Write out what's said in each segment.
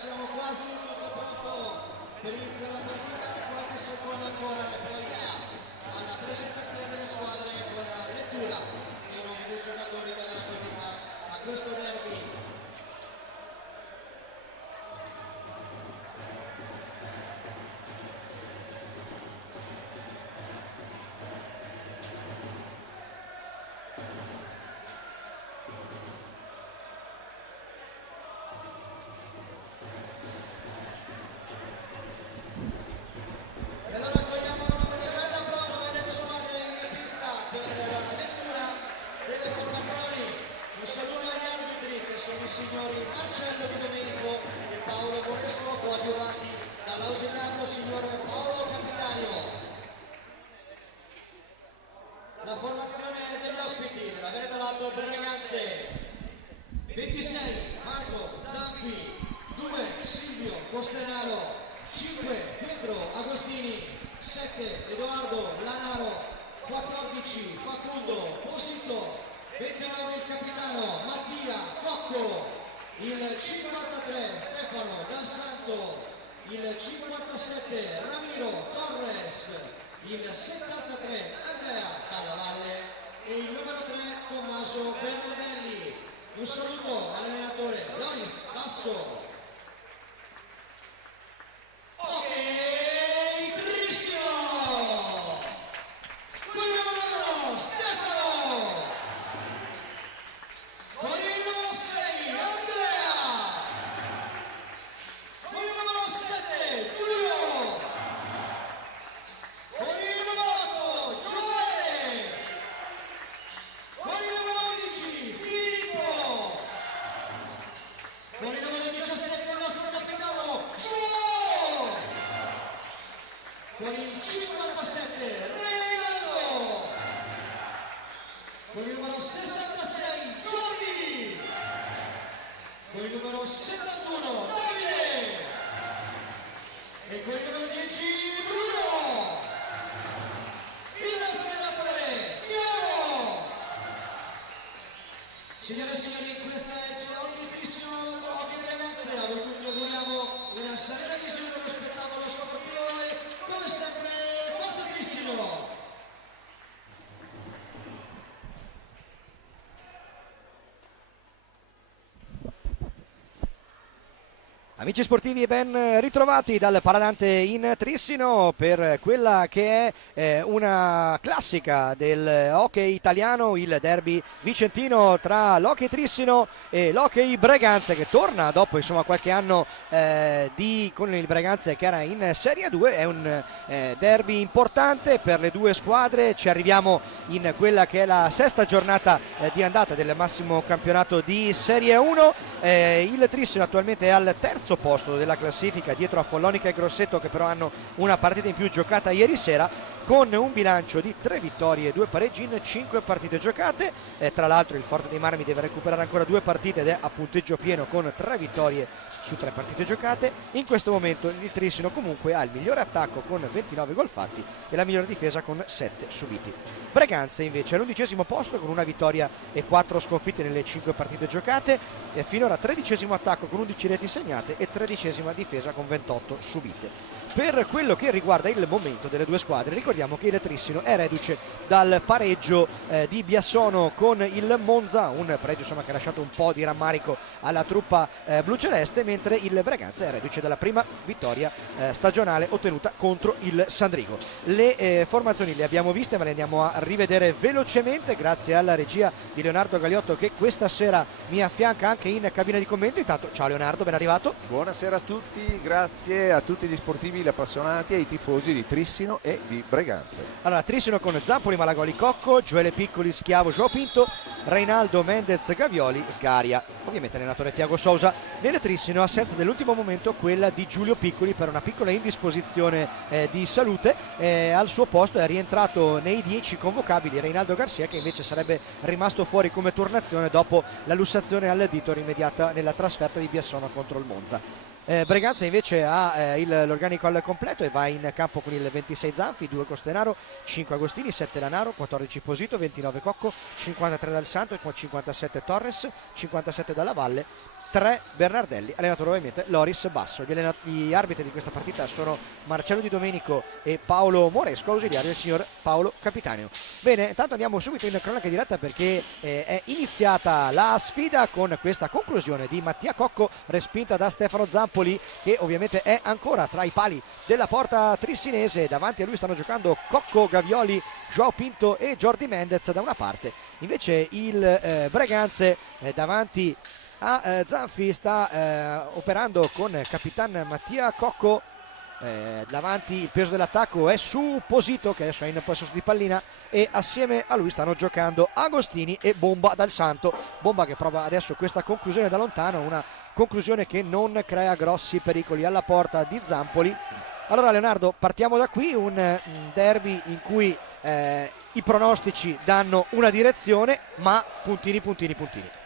siamo quasi tutto pronto per iniziare la partita, qualche secondo ancora e poi via alla presentazione delle squadre con la lettura dei nomi dei giocatori che danno vita a questo derby. Signori Marcello Di Domenico e Paolo Boresco, coadiuvati dall'ausiliario signor Paolo Capitanio. La formazione degli ospiti della Vereda Lab Breganze: 26 Marco Zanfi, 2 Silvio Costenaro, 5 Pietro Agostini, 7 Edoardo Lanaro, 14 Facundo Posito, 29 il capitano Mattia Cocco, il 53 Stefano Dal Santo, il 57 Ramiro Torres, il 73 Andrea Dalla Valle e il numero 3 Tommaso Bernardelli. Un saluto all'allenatore Loris Basso. Con il 57 Reynaldo, con il numero 66 Giorgi, con il numero 71 Davide e con il numero 10 Bruno, il nostro allenatore Chiaro. Signore e signori, questa è Georgissimo Hockey Breganze. A voi tutti auguriamo una serena visione dello spettacolo sportivo e come sempre forza Trissino! Amici sportivi, ben ritrovati dal Paradante in Trissino per quella che è una classica del hockey italiano, il derby vicentino tra l'Hockey Trissino e l'Hockey Breganze, che torna dopo qualche anno con il Breganze che era in Serie 2. È un derby importante per le due squadre. Ci arriviamo in quella che è la sesta giornata di andata del massimo campionato di Serie 1. Il Trissino attualmente è al terzo posto della classifica, dietro a Follonica e Grosseto, che però hanno una partita in più giocata ieri sera, con un bilancio di 3 vittorie e 2 pareggi in 5 partite giocate. Tra l'altro il Forte dei Marmi deve recuperare ancora 2 partite ed è a punteggio pieno con 3 vittorie su 3 partite giocate. In questo momento il Trissino comunque ha il migliore attacco con 29 gol fatti e la migliore difesa con 7 subiti. Breganze invece è all'11° posto con una vittoria e 4 sconfitte nelle 5 partite giocate, e finora 13° attacco con 11 reti segnate e 13ª difesa con 28 subite. Per quello che riguarda il momento delle due squadre, ricordiamo che il Trissino è reduce dal pareggio di Biassono con il Monza, un pareggio che ha lasciato un po' di rammarico alla truppa bluceleste, mentre il Breganze è reduce dalla prima vittoria stagionale ottenuta contro il Sandrigo. Le formazioni le abbiamo viste, ma le andiamo a rivedere velocemente grazie alla regia di Leonardo Gagliotto, che questa sera mi affianca anche in cabina di commento. Intanto ciao Leonardo, ben arrivato. Buonasera a tutti, grazie a tutti gli sportivi, gli appassionati e ai tifosi di Trissino e di Breganze. Allora, Trissino con Zampoli, Malagoli, Cocco, Gioele Piccoli, Schiavo, Joao Pinto, Reinaldo, Mendez, Gavioli, Sgaria, ovviamente allenatore Tiago Sousa. Nel Trissino assenza dell'ultimo momento quella di Giulio Piccoli per una piccola indisposizione di salute. Al suo posto è rientrato nei 10 convocabili Reinaldo Garcia, che invece sarebbe rimasto fuori come turnazione dopo la lussazione al dito rimediata nella trasferta di Biassono contro il Monza. Breganze invece ha l'organico al completo e va in campo con il 26 Zanfi, 2 Costenaro, 5 Agostini, 7 Lanaro, 14 Posito, 29 Cocco, 53 Dal Santo, 57 Torres, 57 Dalla Valle 3 Bernardelli, allenatore ovviamente Loris Basso. Gli arbitri di questa partita sono Marcello Di Domenico e Paolo Moresco, ausiliario del signor Paolo Capitaneo. Bene, intanto andiamo subito in cronaca diretta perché è iniziata la sfida con questa conclusione di Mattia Cocco respinta da Stefano Zampoli, che ovviamente è ancora tra i pali della porta trissinese. Davanti a lui stanno giocando Cocco, Gavioli, Joao Pinto e Jordi Mendez da una parte, invece il Breganze davanti a Zanfi sta operando con Capitan Mattia Cocco. Davanti il peso dell'attacco è su Posito, che adesso è in possesso di pallina, e assieme a lui stanno giocando Agostini e Bomba dal Santo. Bomba che prova adesso questa conclusione da lontano, una conclusione che non crea grossi pericoli alla porta di Zampoli. Allora Leonardo, partiamo da qui, un derby in cui i pronostici danno una direzione, ma puntini.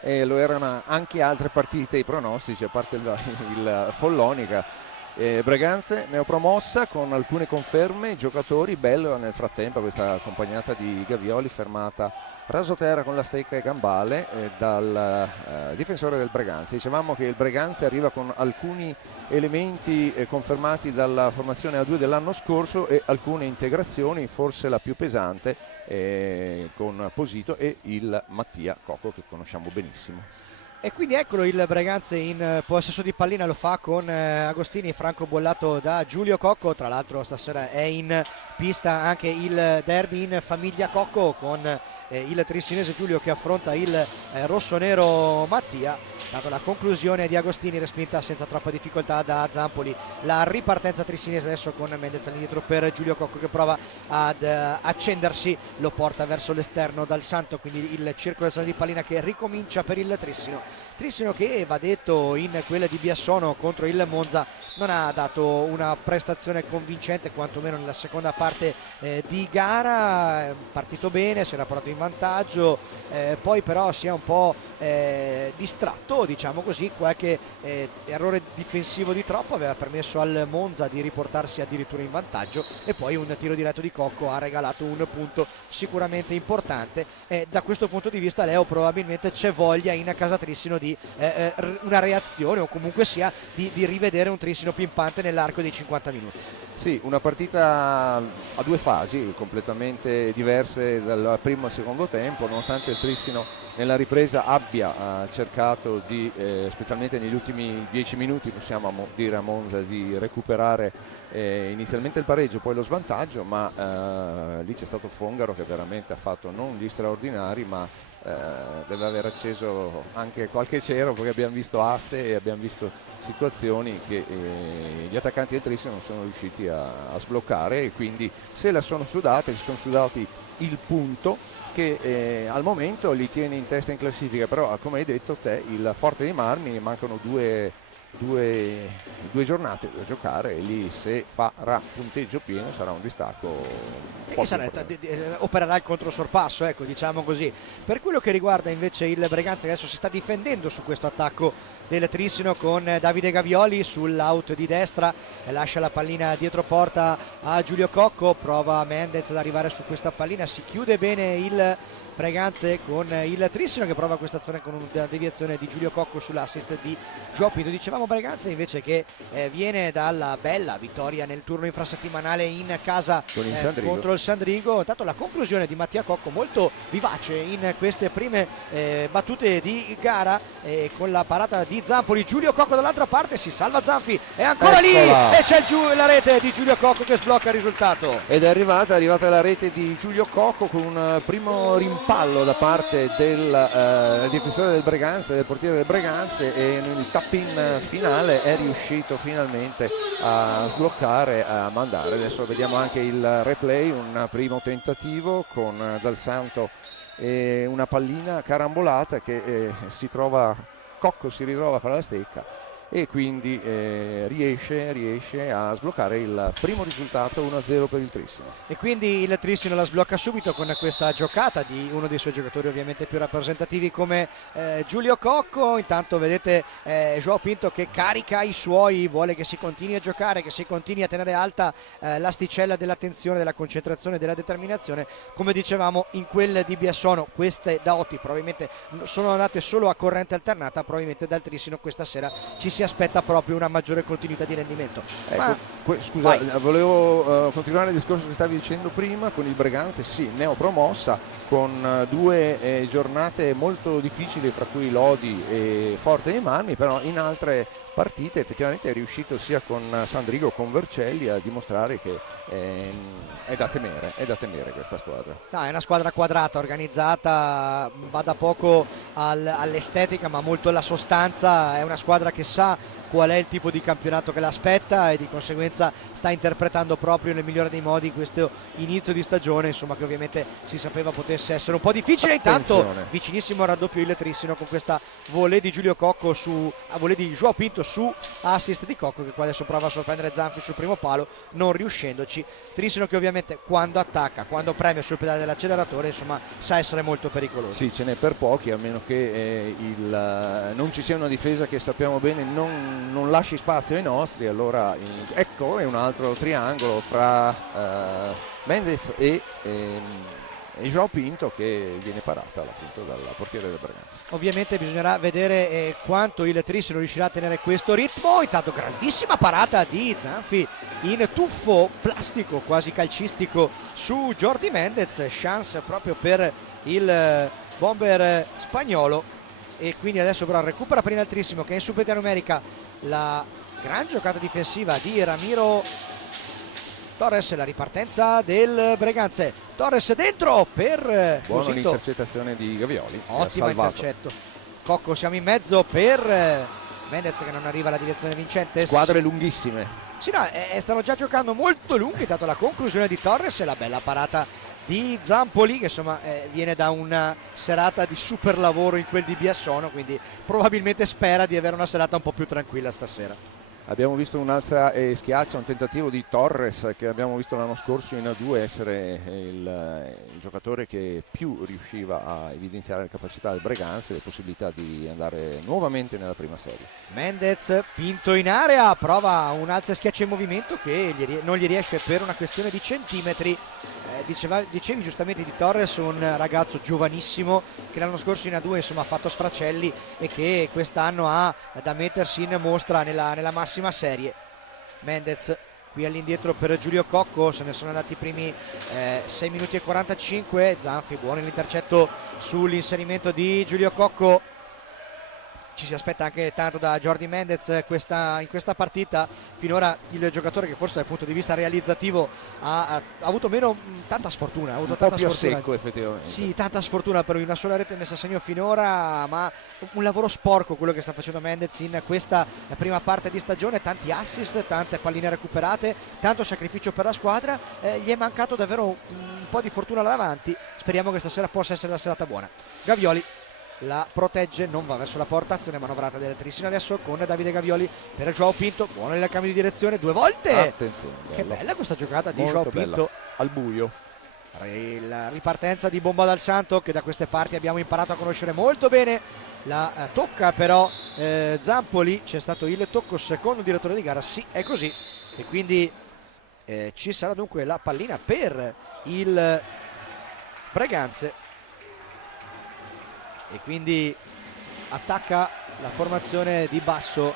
E lo erano anche altre partite i pronostici, a parte il Follonica. Breganze neopromossa con alcune conferme, giocatori, bello nel frattempo questa accompagnata di Gavioli, fermata rasoterra con la stecca e gambale dal difensore del Breganze. Dicevamo che il Breganze arriva con alcuni elementi confermati dalla formazione A2 dell'anno scorso e alcune integrazioni, forse la più pesante con Posito e il Mattia Cocco, che conosciamo benissimo. E quindi eccolo il Breganze in possesso di pallina, lo fa con Agostini, Franco bollato da Giulio Cocco. Tra l'altro stasera è in pista anche il derby in famiglia Cocco, con il trissinese Giulio che affronta il rossonero Mattia. Dato la conclusione di Agostini respinta senza troppa difficoltà da Zampoli, la ripartenza trissinese adesso con Mendez all'indietro per Giulio Cocco che prova ad accendersi, lo porta verso l'esterno dal Santo, quindi il circolazione di pallina che ricomincia per il Trissino che, va detto, in quella di Biassono contro il Monza non ha dato una prestazione convincente, quantomeno nella seconda parte di gara. Partito bene, si era portato in vantaggio, poi però si è un po' distratto, diciamo così. Qualche errore difensivo di troppo aveva permesso al Monza di riportarsi addirittura in vantaggio, e poi un tiro diretto di Cocco ha regalato un punto sicuramente importante. Da questo punto di vista, Leo, probabilmente c'è voglia in casa Trissino di una reazione, o comunque sia di rivedere un Trissino pimpante nell'arco dei 50 minuti. Sì, una partita a due fasi completamente diverse dal primo al secondo tempo, nonostante il Trissino nella ripresa abbia cercato di, specialmente negli ultimi 10 minuti, possiamo dire a Monza, di recuperare inizialmente il pareggio, poi lo svantaggio, ma lì c'è stato Fongaro che veramente ha fatto non gli straordinari, ma deve aver acceso anche qualche cero, perché abbiamo visto aste e abbiamo visto situazioni che gli attaccanti del Trissino non sono riusciti a sbloccare, e quindi se la sono sudate, si sono sudati il punto che al momento li tiene in testa in classifica. Però, come hai detto te, il Forte dei Marmi, mancano due giornate da giocare, e lì se farà punteggio pieno sarà un distacco. Opererà il controsorpasso, ecco, diciamo così. Per quello che riguarda invece il Breganze, che adesso si sta difendendo su questo attacco del Trissino con Davide Gavioli sull'out di destra, lascia la pallina dietro porta a Giulio Cocco, prova Mendez ad arrivare su questa pallina, si chiude bene il Breganze con il Trissino che prova questa azione con una deviazione di Giulio Cocco sull'assist di Joao Pinto. Dicevamo Breganze invece che viene dalla bella vittoria nel turno infrasettimanale in casa contro il Sandrigo. Intanto la conclusione di Mattia Cocco molto vivace in queste prime battute di gara, con la parata di Zampoli. Giulio Cocco dall'altra parte, si salva Zanfi, è ancora Eccola. lì, e c'è la rete di Giulio Cocco che sblocca il risultato. Ed è arrivata la rete di Giulio Cocco con un primo rimpallo da parte del difensore del Breganze, del portiere del Breganze, e nel tap-in finale è riuscito finalmente a sbloccare, a mandare. Adesso vediamo anche il replay, un primo tentativo con Dal Santo e una pallina carambolata che Cocco si ritrova fra la stecca e quindi riesce a sbloccare il primo risultato 1-0 per il Trissino. E quindi il Trissino la sblocca subito con questa giocata di uno dei suoi giocatori ovviamente più rappresentativi come Giulio Cocco. Intanto vedete Joao Pinto che carica i suoi, vuole che si continui a giocare, che si continui a tenere alta l'asticella dell'attenzione, della concentrazione, della determinazione. Come dicevamo, in quel di Biassono queste doti probabilmente sono andate solo a corrente alternata, probabilmente dal Trissino questa sera ci si aspetta proprio una maggiore continuità di rendimento. Scusa, volevo continuare il discorso che stavi dicendo prima con il Breganze. Sì, neopromossa con 2 giornate molto difficili, fra cui Lodi e Forte dei Marmi, però in altre partite effettivamente è riuscito sia con Sandrigo che con Vercelli a dimostrare che è da temere questa squadra. È una squadra quadrata, organizzata, bada poco all'estetica ma molto alla sostanza. È una squadra che sa qual è il tipo di campionato che l'aspetta e di conseguenza sta interpretando proprio nel migliore dei modi questo inizio di stagione, insomma, che ovviamente si sapeva potesse essere un po' difficile. Intanto vicinissimo al raddoppio il Trissino con questa volée di Giulio Cocco volée di Joao Pinto su assist di Cocco, che qua adesso prova a sorprendere Zanfi sul primo palo, non riuscendoci. Trissino che ovviamente quando attacca, quando preme sul pedale dell'acceleratore, insomma, sa essere molto pericoloso. Sì, ce n'è per pochi, a meno che non ci sia una difesa che sappiamo bene non lasci spazio ai nostri. Allora ecco, è un altro triangolo fra Mendez e Joao Pinto, che viene parata appunto dal portiere del Braganza. Ovviamente bisognerà vedere quanto il Trissino riuscirà a tenere questo ritmo. Intanto grandissima parata di Zanfi in tuffo plastico quasi calcistico su Jordi Mendez, chance proprio per il bomber spagnolo. E quindi adesso però recupera prima il Trissino, che è in superiorità numerica. La gran giocata difensiva di Ramiro Torres, la ripartenza del Breganze, Torres dentro per buona Cusito. L'intercettazione di Gavioli, ottimo intercetto. Cocco, siamo in mezzo per Mendez che non arriva alla direzione vincente. Squadre lunghissime. Sì, no, stanno già giocando molto lunghi, dato la conclusione di Torres e la bella parata di Zampoli, che insomma viene da una serata di super lavoro in quel di Biassono, quindi probabilmente spera di avere una serata un po' più tranquilla stasera. Abbiamo visto un alza e schiaccia, un tentativo di Torres che abbiamo visto l'anno scorso in A2 essere il giocatore che più riusciva a evidenziare le capacità del Breganze e le possibilità di andare nuovamente nella prima serie. Mendez, Pinto in area, prova un alza e schiaccia in movimento che non gli riesce per una questione di centimetri. Dicevi giustamente di Torres, un ragazzo giovanissimo che l'anno scorso in A2 insomma ha fatto sfracelli e che quest'anno ha da mettersi in mostra nella massima serie. Mendez qui all'indietro per Giulio Cocco, se ne sono andati i primi 6 minuti e 45. Zanfi buono l'intercetto sull'inserimento di Giulio Cocco. Ci si aspetta anche tanto da Jordi Mendez in questa partita. Finora il giocatore che forse dal punto di vista realizzativo ha avuto meno tanta sfortuna, ha avuto un tanta po' più sfortuna. secco effettivamente. Sì, tanta sfortuna per una sola rete messa a segno finora, ma un lavoro sporco quello che sta facendo Mendez in questa prima parte di stagione. Tanti assist, tante palline recuperate, tanto sacrificio per la squadra. Gli è mancato davvero un po' di fortuna là davanti. Speriamo che stasera possa essere la serata buona. Gavioli la protegge, non va verso la porta, azione manovrata del Trissino adesso con Davide Gavioli per Joao Pinto, buono nel cambio di direzione 2 volte. Attenzione, che bella questa giocata di molto Joao Pinto al buio. La ripartenza di Bomba dal Santo, che da queste parti abbiamo imparato a conoscere molto bene. La tocca però Zampoli, c'è stato il tocco secondo il direttore di gara, sì, è così, e quindi ci sarà dunque la pallina per il Breganze. E quindi attacca la formazione di basso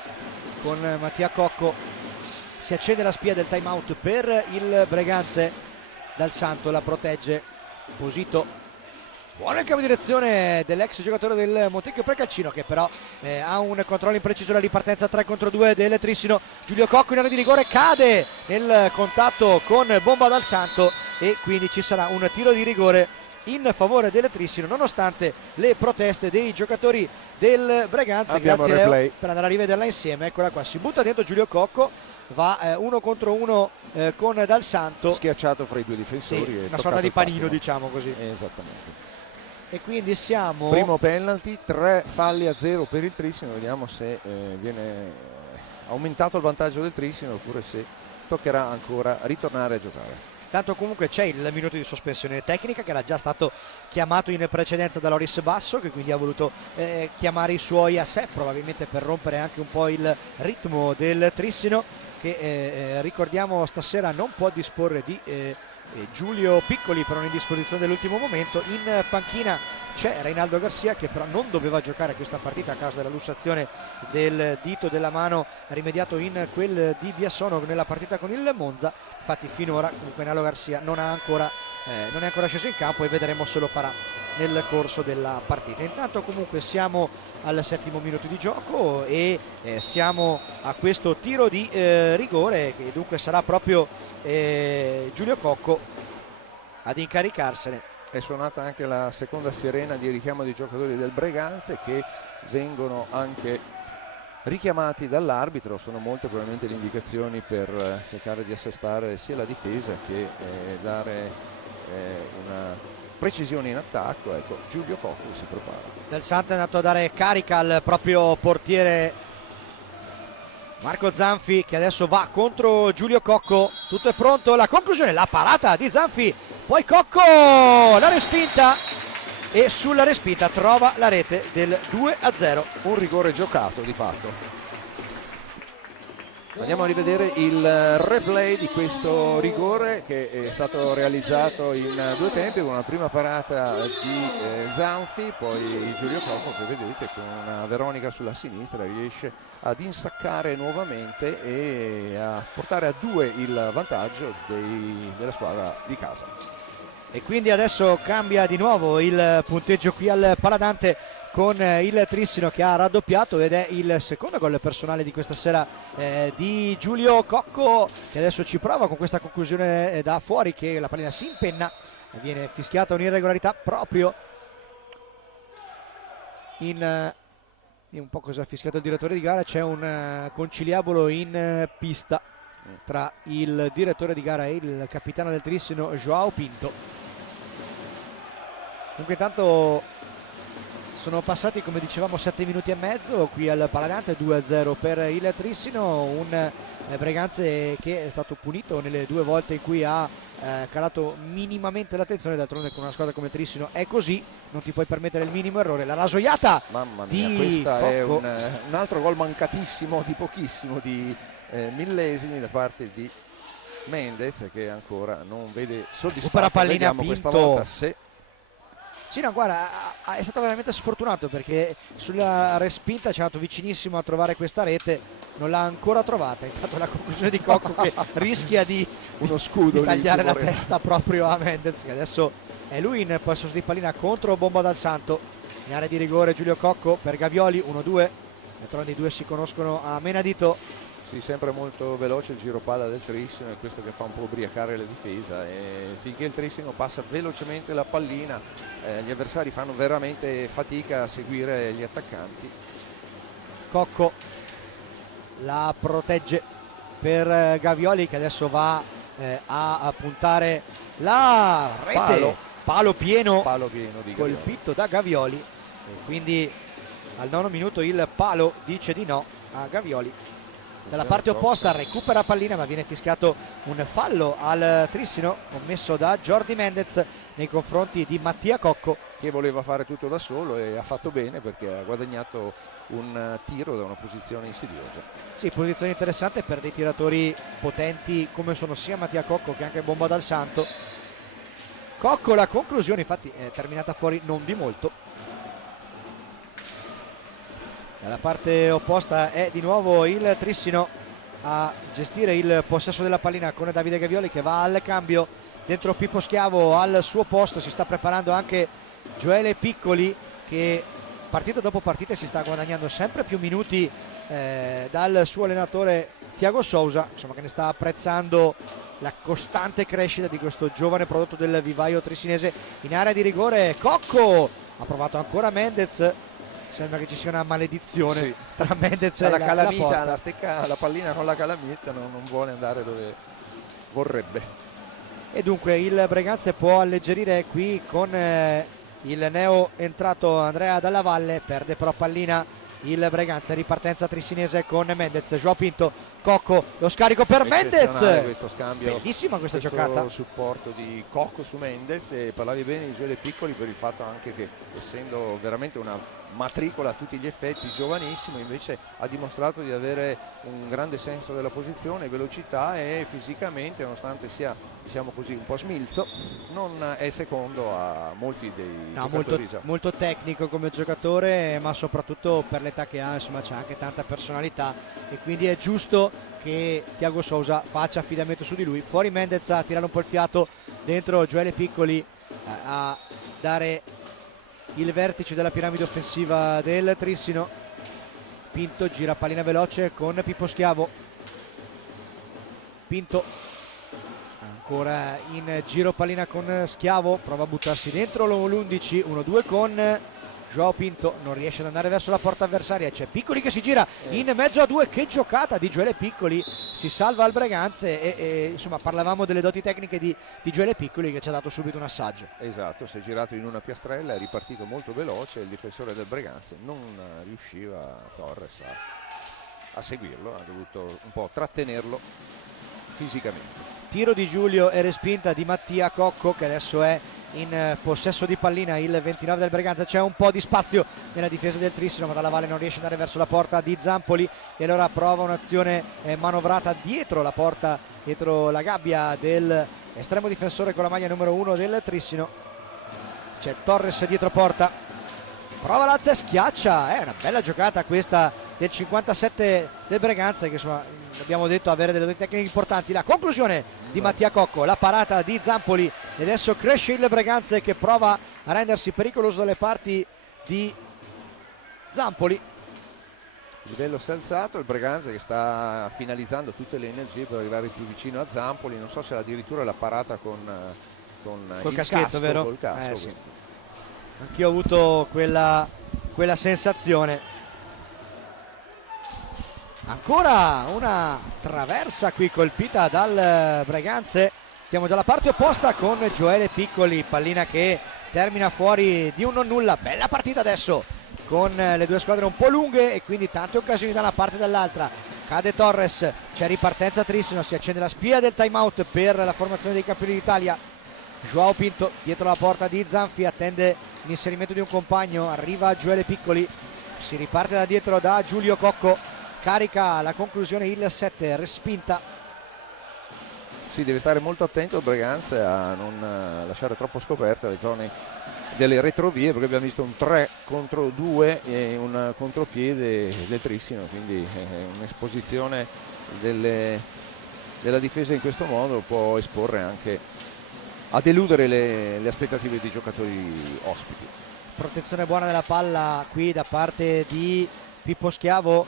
con Mattia Cocco. Si accende la spia del time out per il Breganze. Dal Santo la protegge Posito. Buono il cambio di direzione dell'ex giocatore del Montecchio Precalcino, che però ha un controllo impreciso. La ripartenza 3 contro 2 del Trissino. Giulio Cocco in area di rigore cade nel contatto con Bomba dal Santo e quindi ci sarà un tiro di rigore in favore del Trissino, nonostante le proteste dei giocatori del Breganze. Abbiamo grazie Leo replay per andare a rivederla insieme. Eccola qua, si butta dentro Giulio Cocco, va 1 contro 1 con Dal Santo, schiacciato fra i due difensori, sì, e una sorta di panino, pattino, diciamo così. esattamente. E quindi siamo Primo penalty, 3 falli a 0 per il Trissino. Vediamo se viene aumentato il vantaggio del Trissino oppure se toccherà ancora ritornare a giocare. Tanto comunque c'è il minuto di sospensione tecnica che era già stato chiamato in precedenza da Loris Basso, che quindi ha voluto chiamare i suoi a sé, probabilmente per rompere anche un po' il ritmo del Trissino, che ricordiamo stasera non può disporre di Giulio Piccoli per un'indisposizione dell'ultimo momento. In panchina c'è Reinaldo Garcia, che però non doveva giocare questa partita a causa della lussazione del dito della mano rimediato in quel di Biassono nella partita con il Monza. Infatti finora comunque Reinaldo Garcia non è ancora sceso in campo e vedremo se lo farà nel corso della partita. Intanto comunque siamo al 7° minuto di gioco e siamo a questo tiro di rigore, che dunque sarà proprio Giulio Cocco ad incaricarsene. È suonata anche la seconda sirena di richiamo dei giocatori del Breganze, che vengono anche richiamati dall'arbitro. Sono molte probabilmente le indicazioni per cercare di assestare sia la difesa che dare una precisione in attacco. Ecco, Giulio Cocco si prepara. Del Santo è andato a dare carica al proprio portiere Marco Zanfi, che adesso va contro Giulio Cocco. Tutto è pronto, la conclusione, la parata di Zanfi, poi Cocco, la respinta, e sulla respinta trova la rete del 2-0. Un rigore giocato di fatto. Andiamo a rivedere il replay di questo rigore, che è stato realizzato in 2 tempi, con una prima parata di Zanfi, poi Giulio Cocco, che vedete con una Veronica sulla sinistra riesce ad insaccare nuovamente e a portare a 2 il vantaggio della squadra di casa. E quindi adesso cambia di nuovo il punteggio qui al Paladante, con il Trissino che ha raddoppiato, ed è il secondo gol personale di questa sera di Giulio Cocco, che adesso ci prova con questa conclusione da fuori, che la pallina si impenna e viene fischiata un'irregolarità proprio in un po' cosa ha fischiato il direttore di gara. C'è un conciliabolo in pista tra il direttore di gara e il capitano del Trissino, Joao Pinto. Comunque intanto sono passati, come dicevamo, 7 minuti e mezzo qui al Paladante, 2-0 per il Trissino, un Breganze che è stato punito nelle 2 volte in cui ha calato minimamente l'attenzione. D'altronde con una squadra come Trissino è così, non ti puoi permettere il minimo errore. La rasoiata, mamma mia, di questa Cocco. È un altro gol mancatissimo di pochissimo, di millesimi da parte di Mendez, che ancora non vede soddisfatto. Supera pallina, vediamo Pinto. Questa volta se... Sì, no, guarda, è stato veramente sfortunato, perché sulla respinta ci è andato vicinissimo a trovare questa rete, non l'ha ancora trovata. Intanto la conclusione di Cocco che rischia di uno scudo di tagliare la lì, testa proprio a Mendez, che adesso è lui in possesso di pallina contro Bomba dal Santo. In area di rigore Giulio Cocco per Gavioli, 1-2. D'altronde i due si conoscono a menadito. Sì, sempre molto veloce il giro palla del Trissino, e questo che fa un po' ubriacare la difesa, e finché il Trissino passa velocemente la pallina gli avversari fanno veramente fatica a seguire gli attaccanti. Cocco la protegge per Gavioli, che adesso va a puntare la rete, palo pieno di Gavioli, colpito da Gavioli, e quindi al 9° minuto il palo dice di no a Gavioli. Dalla parte opposta recupera pallina, ma viene fischiato un fallo al Trissino commesso da Jordi Mendez nei confronti di Mattia Cocco, che voleva fare tutto da solo, e ha fatto bene perché ha guadagnato un tiro da una posizione insidiosa. Sì, posizione interessante per dei tiratori potenti come sono sia Mattia Cocco che anche Bomba dal Santo. Cocco, la conclusione infatti è terminata fuori non di molto. Dalla parte opposta è di nuovo il Trissino a gestire il possesso della pallina, con Davide Gavioli che va al cambio. Dentro Pippo Schiavo al suo posto si sta preparando anche Gioele Piccoli, che partita dopo partita si sta guadagnando sempre più minuti dal suo allenatore Tiago Sousa, insomma, che ne sta apprezzando la costante crescita di questo giovane prodotto del vivaio trissinese. In area di rigore Cocco, ha provato ancora Mendez. Sembra che ci sia una maledizione, sì, tra Mendez e la calamita, la stecca la pallina con la calamita, non vuole andare dove vorrebbe. E dunque il Breganze può alleggerire qui con il neo entrato Andrea Dalla Valle. Perde però pallina il Breganze. Ripartenza trissinese con Mendez, Joao Pinto, Cocco, lo scarico per Eccezionale Mendez, questo scambio, bellissima questa questo giocata. supporto di Cocco su Mendez. E parlavi bene di Gioele Piccoli per il fatto anche che, essendo veramente una matricola a tutti gli effetti, giovanissimo, invece ha dimostrato di avere un grande senso della posizione, velocità, e fisicamente, nonostante sia, diciamo così, un po' smilzo, non è secondo a molti dei giocatori già. Molto tecnico come giocatore, ma soprattutto per l'età che ha, insomma, c'è anche tanta personalità, e quindi è giusto che Thiago Sousa faccia affidamento su di lui. Fuori Mendez a tirare un po' il fiato, dentro Gioele Piccoli a dare il vertice della piramide offensiva del Trissino. Pinto gira pallina veloce con Pippo Schiavo, Pinto ancora in giro pallina con Schiavo, prova a buttarsi dentro l'11, 1-2 con Joao Pinto, non riesce ad andare verso la porta avversaria, c'è Piccoli che si gira in mezzo a due. Che giocata di Gioele Piccoli, si salva al Breganze, e insomma parlavamo delle doti tecniche di Gioele Piccoli, che ci ha dato subito un assaggio. Esatto, si è girato in una piastrella, è ripartito molto veloce, il difensore del Breganze non riusciva, Torres, a seguirlo, ha dovuto un po' trattenerlo fisicamente. Tiro di Giulio e respinta di Mattia Cocco, che adesso è in possesso di pallina, il 29 del Breganze. C'è un po' di spazio nella difesa del Trissino, ma Dalla Valle non riesce ad andare verso la porta di Zampoli, e allora prova un'azione manovrata dietro la porta, dietro la gabbia dell'estremo difensore con la maglia numero 1 del Trissino. C'è Torres dietro porta, prova l'alza e schiaccia. È una bella giocata questa del 57 del Breganze, che insomma abbiamo detto avere delle tecniche importanti. La conclusione di Mattia Cocco, la parata di Zampoli, e adesso cresce il Breganze, che prova a rendersi pericoloso dalle parti di Zampoli. Livello si è alzato, il Breganze che sta finalizzando tutte le energie per arrivare più vicino a Zampoli. Non so se addirittura la parata con Col il caschetto, casco, vero? col casco, Sì. Anch'io ho avuto quella sensazione. Ancora una traversa qui colpita dal Breganze. Siamo dalla parte opposta con Gioele Piccoli, pallina che termina fuori di un non nulla. Bella partita adesso con le due squadre un po' lunghe e quindi tante occasioni da una parte e dall'altra. Cade Torres, c'è ripartenza Trissino, si accende la spia del timeout per la formazione dei campioni d'Italia. Joao Pinto dietro la porta di Zanfi, attende l'inserimento di un compagno, arriva Gioele Piccoli, si riparte da dietro da Giulio Cocco, carica la conclusione il 7, respinta. Si deve stare molto attento il Breganze a non lasciare troppo scoperte le zone delle retrovie, perché abbiamo visto un 3 contro 2 e un contropiede del Trissino, quindi un'esposizione della difesa in questo modo può esporre anche a deludere le aspettative dei giocatori ospiti. Protezione buona della palla qui da parte di Pippo Schiavo,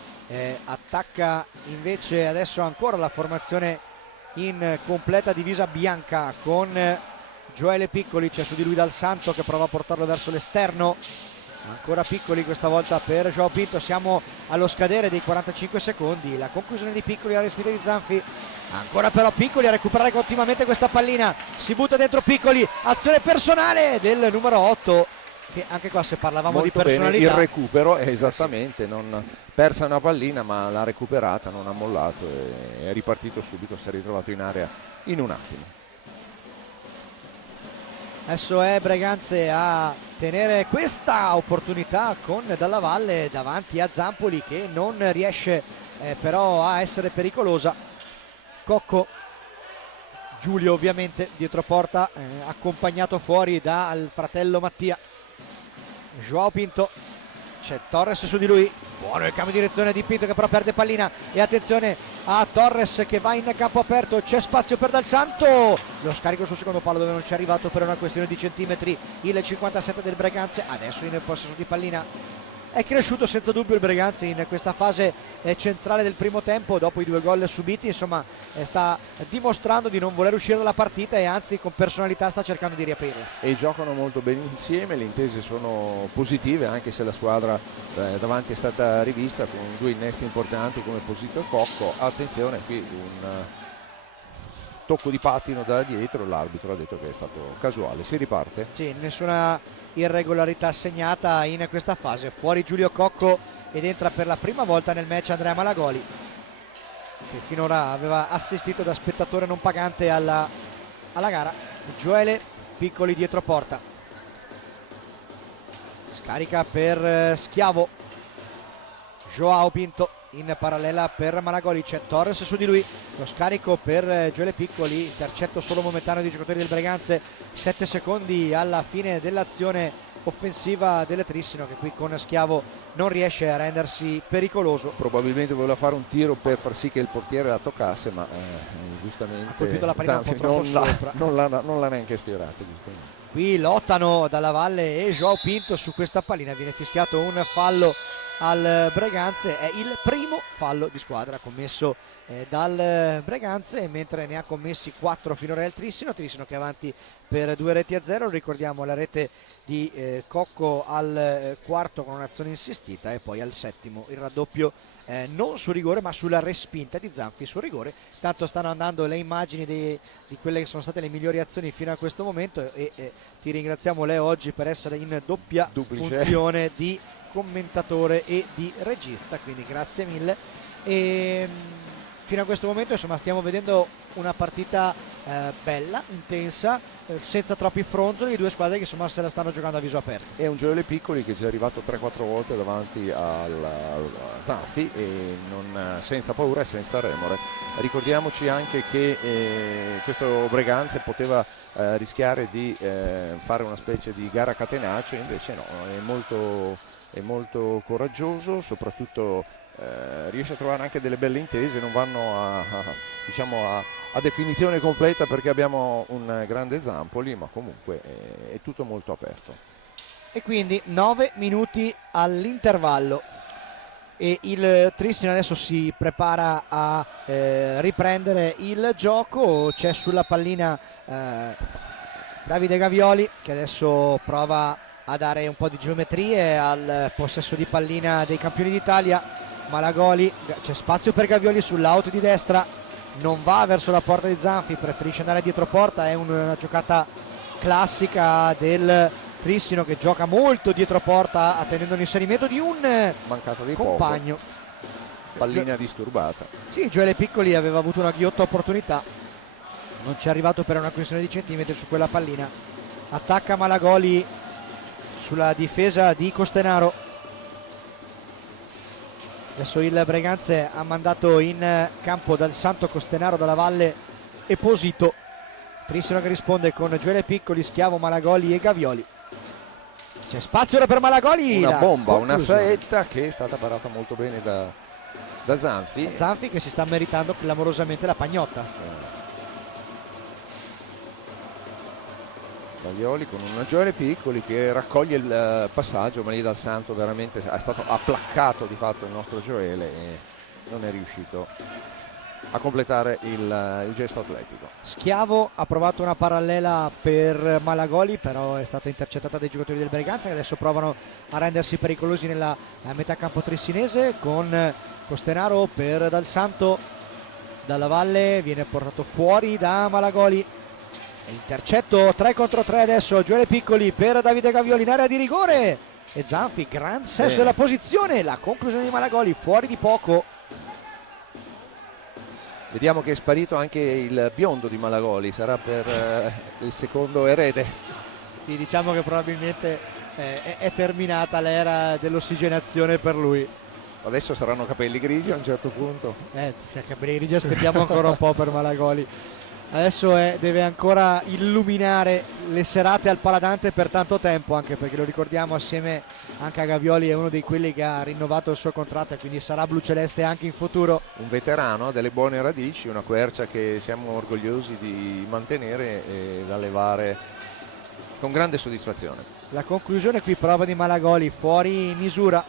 attacca invece adesso ancora la formazione in completa divisa bianca con Gioele Piccoli. C'è su di lui Dal Santo che prova a portarlo verso l'esterno, ancora Piccoli questa volta per Joao Pinto. Siamo allo scadere dei 45 secondi, la conclusione di Piccoli, la respinta di Zanfi, ancora però Piccoli a recuperare ottimamente questa pallina, si butta dentro Piccoli, azione personale del numero 8, che anche qua se parlavamo molto di personalità, bene il recupero, esattamente, non persa una pallina ma l'ha recuperata, non ha mollato e è ripartito subito, si è ritrovato in area in un attimo. Adesso è Breganze a tenere questa opportunità con Dalla Valle davanti a Zampoli, che non riesce però a essere pericolosa. Cocco, Giulio ovviamente dietro porta, accompagnato fuori dal fratello Mattia. Joao Pinto, c'è Torres su di lui, buono il cambio di direzione di Pinto che però perde pallina, e attenzione a Torres che va in campo aperto, c'è spazio per Dal Santo, lo scarico sul secondo palo dove non ci è arrivato per una questione di centimetri il 57 del Breganze. Adesso in possesso di pallina. È cresciuto senza dubbio il Breganze in questa fase centrale del primo tempo, dopo i 2 gol subiti, insomma sta dimostrando di non voler uscire dalla partita e anzi con personalità sta cercando di riaprirla. E giocano molto bene insieme, le intese sono positive, anche se la squadra davanti è stata rivista con 2 innesti importanti come Posito e Cocco. Attenzione, qui un tocco di pattino da dietro, l'arbitro ha detto che è stato casuale, si riparte. Sì, nessuna irregolarità segnata in questa fase. Fuori Giulio Cocco ed entra per la prima volta nel match Andrea Malagoli, che finora aveva assistito da spettatore non pagante alla gara. Gioele Piccoli dietro porta, scarica per Schiavo, Joao Pinto in parallela per Malagoli, c'è Torres su di lui, lo scarico per Gioele Piccoli, intercetto solo momentaneo dei giocatori del Breganze, 7 secondi alla fine dell'azione offensiva dell'Etrissino, che qui con Schiavo non riesce a rendersi pericoloso. Probabilmente voleva fare un tiro per far sì che il portiere la toccasse, ma giustamente ha colpito la pallina un po' troppo sopra, non l'ha neanche sfiorata, giustamente. Qui lottano Dalla Valle e Joao Pinto su questa pallina, viene fischiato un fallo al Breganze, è il primo fallo di squadra commesso dal Breganze, mentre ne ha commessi 4 finora il Trissino che è avanti per 2-0. Ricordiamo la rete di Cocco al quarto con un'azione insistita, e poi al settimo il raddoppio non su rigore ma sulla respinta di Zanfi su rigore. Tanto stanno andando le immagini di quelle che sono state le migliori azioni fino a questo momento, e ti ringraziamo Leo oggi per essere in doppia funzione di commentatore e di regista, quindi grazie mille. E fino a questo momento insomma stiamo vedendo una partita bella, intensa, senza troppi fronzoli, di due squadre che insomma se la stanno giocando a viso aperto. È un Gioele Piccoli che è già arrivato 3-4 volte davanti al Zanfi e senza paura e senza remore. Ricordiamoci anche che questo Breganze poteva rischiare di fare una specie di gara a catenaccio, invece no, è molto coraggioso, soprattutto riesce a trovare anche delle belle intese, non vanno a definizione completa perché abbiamo un grande Zampoli, ma comunque è tutto molto aperto. E quindi 9 minuti all'intervallo e il Trissino adesso si prepara a riprendere il gioco. C'è sulla pallina Davide Gavioli, che adesso prova a dare un po' di geometrie al possesso di pallina dei campioni d'Italia. Malagoli, c'è spazio per Gavioli sull'out di destra, non va verso la porta di Zanfi, preferisce andare dietro porta. È una giocata classica del Trissino, che gioca molto dietro porta attendendo l'inserimento di un mancato di compagno. Pallina disturbata. Sì, Gioele Piccoli aveva avuto una ghiotta opportunità, non ci è arrivato per una questione di centimetri su quella pallina. Attacca Malagoli sulla difesa di Costenaro. Adesso il Breganze ha mandato in campo Dal Santo, Costenaro, Dalla Valle e Posito. Trissino che risponde con Gioele Piccoli, Schiavo, Malagoli e Gavioli. C'è spazio ora per Malagoli. Una bomba, una saetta che è stata parata molto bene da Zanfi. Zanfi che si sta meritando clamorosamente la pagnotta. Gavioli con una Gioele Piccoli che raccoglie il passaggio, ma lì Dal Santo veramente è stato applaccato di fatto il nostro Gioele e non è riuscito a completare il gesto atletico. Schiavo ha provato una parallela per Malagoli, però è stata intercettata dai giocatori del Breganze, che adesso provano a rendersi pericolosi nella metà campo trissinese, con Costenaro per Dal Santo. Dalla Valle viene portato fuori da Malagoli. Intercetto 3 contro 3 adesso. Gioele Piccoli per Davide Gavioli in area di rigore e Zanfi, gran senso della posizione. La conclusione di Malagoli fuori di poco. Vediamo che è sparito anche il biondo di Malagoli, sarà per il secondo erede. Sì, diciamo che probabilmente è terminata l'era dell'ossigenazione per lui. Adesso saranno capelli grigi a un certo punto. Se capelli grigi aspettiamo ancora un po' per Malagoli. Adesso deve ancora illuminare le serate al Paladante per tanto tempo, anche perché lo ricordiamo assieme anche a Gavioli è uno di quelli che ha rinnovato il suo contratto e quindi sarà bluceleste anche in futuro. Un veterano, delle buone radici, una quercia che siamo orgogliosi di mantenere e da levare con grande soddisfazione. La conclusione qui, prova di Malagoli fuori misura.